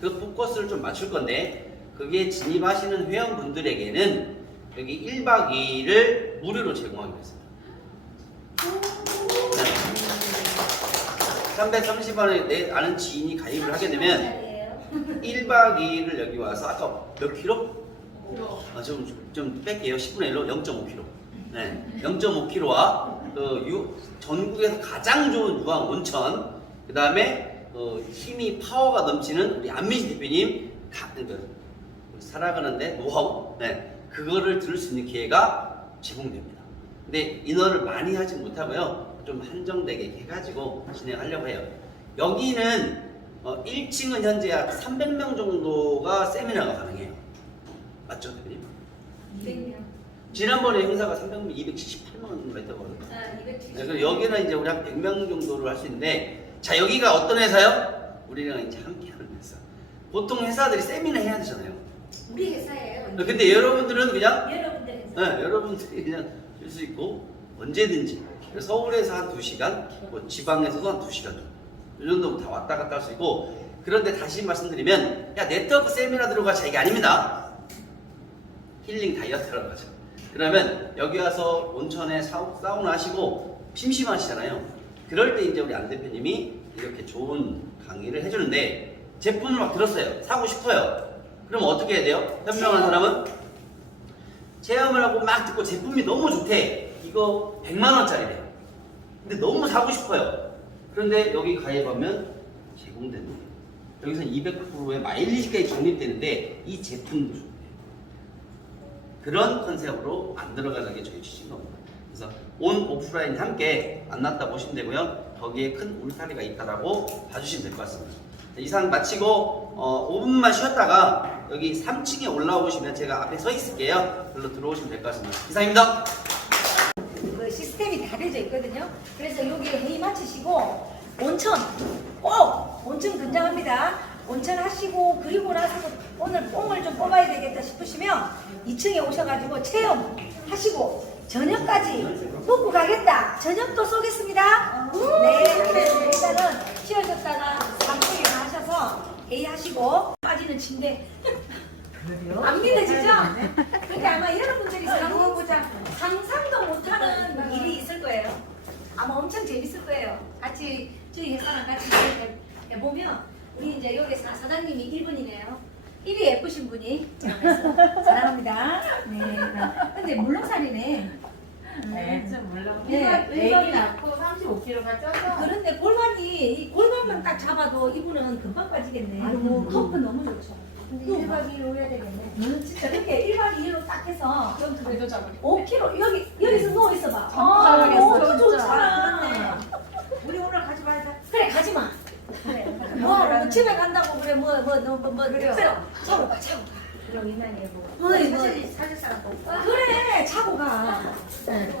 그 포커스를 좀 맞출 건데 그게 진입하시는 회원분들에게는 여기 1박 2일을 무료로 제공하기로 했습니다. 330만 원에 내 아는 지인이 가입을 하게 되면 1박 2일을 여기 와서 아까 몇 킬로? 좀 뺄게요. 10분의 1로 0.5kg. 네, 0.5kg와 전국에서 가장 좋은 유황 온천, 그 다음에 힘이 파워가 넘치는 우리 안미진 대표님 살아가는데 노하우, 네, 그거를 들을 수 있는 기회가 제공됩니다. 근데 인원을 많이 하지 못하고요, 좀 한정되게 해가지고 진행하려고 해요. 여기는 1층은 현재 약 300명 정도가 세미나가 가능해요. 맞죠, 대표님? 200명. 지난번에 행사가 300명, 278명 정도 했다고 하거든요. 네, 그래서 여기는 이제 우리 한 100명 정도를 할 수 있는데, 자, 여기가 어떤 회사요? 우리랑 이제 함께하는 회사. 보통 회사들이 세미나 해야 되잖아요. 우리 회사예요. 근데 여러분들은 그냥 여러분들 회사. 네, 여러분들이 그냥 쉴 수 있고 언제든지 서울에서 한 2시간, 뭐 지방에서도 한 2시간 정도 이 정도면 다 왔다 갔다 할 수 있고. 그런데 다시 말씀드리면 야 네트워크 세미나 들어가자 이게 아닙니다. 힐링 다이어트라고 하죠. 그러면 여기 와서 온천에 사우나 하시고 심심하시잖아요. 그럴 때 이제 우리 안 대표님이 이렇게 좋은 강의를 해주는데 제품을 막 들었어요. 사고 싶어요. 그럼 어떻게 해야 돼요? 현명한 사람은 체험을 하고 막 듣고 제품이 너무 좋대. 이거 100만 원짜리래요. 근데 너무 사고 싶어요. 그런데 여기 가입하면 제공되는 거예요. 여기서 200%의 마일리지까지 적립되는데 이 제품도 좋대요. 그런 컨셉으로 만들어가는 게 저희 취지인 겁니다. 그래서 온 오프라인 함께 만났다 보시면 되고요. 거기에 큰 울타리가 있다라고 봐주시면 될 것 같습니다. 이상 마치고 5분만 쉬었다가 여기 3층에 올라오시면 제가 앞에 서 있을게요. 별로 들어오시면 될 것 같습니다. 이상입니다. 그 시스템이 다 되어 있거든요. 그래서 여기 회의 마치시고 온천 꼭 온천 권장합니다. 온천 하시고 그리고 나서 오늘 뽕을 좀 뽑아야 되겠다 싶으시면 2층에 오셔가지고 체험 하시고 저녁까지 먹고 가겠다. 저녁도 쏘겠습니다. 네, 일단은 쉬어졌다가 잠꼬리 하셔서 회의하시고 빠지는 침대 안 믿어지죠? 근데 아마 여러분들이 상상보자 상상도 못하는 일이 있을 거예요. 아마 엄청 재밌을 거예요. 같이 저희 회사랑 같이 해보면 우리 이제 여기 사장님이 1분이네요. 1위 예쁘신 분이 사랑합니다. 네. 근데 물렁살이네. 네, 좀 물론. 네, 애기 낳고 35kg가 쪄서. 그런데 골반이 이 골반만 딱 잡아도 이분은 금방 빠지겠네. 아이고. 토프 너무 좋죠. 근데 1박 2일 오야 되겠네. 진짜 이렇게 1박 2일로 딱 해서 그래도 잡을 5kg 여기서 누워 있어봐. 잡아야겠어, 너무 진짜. 좋잖아. 우리 오늘 가지 말자. 그래 가지 마. 그래. 뭐 집에 간다고 그래 뭐 그래요. 자고 가 자고 가. 그럼 이만희 해보고. 어이, 뭐. 사실 사람 보고. 그래 자고 가. 네.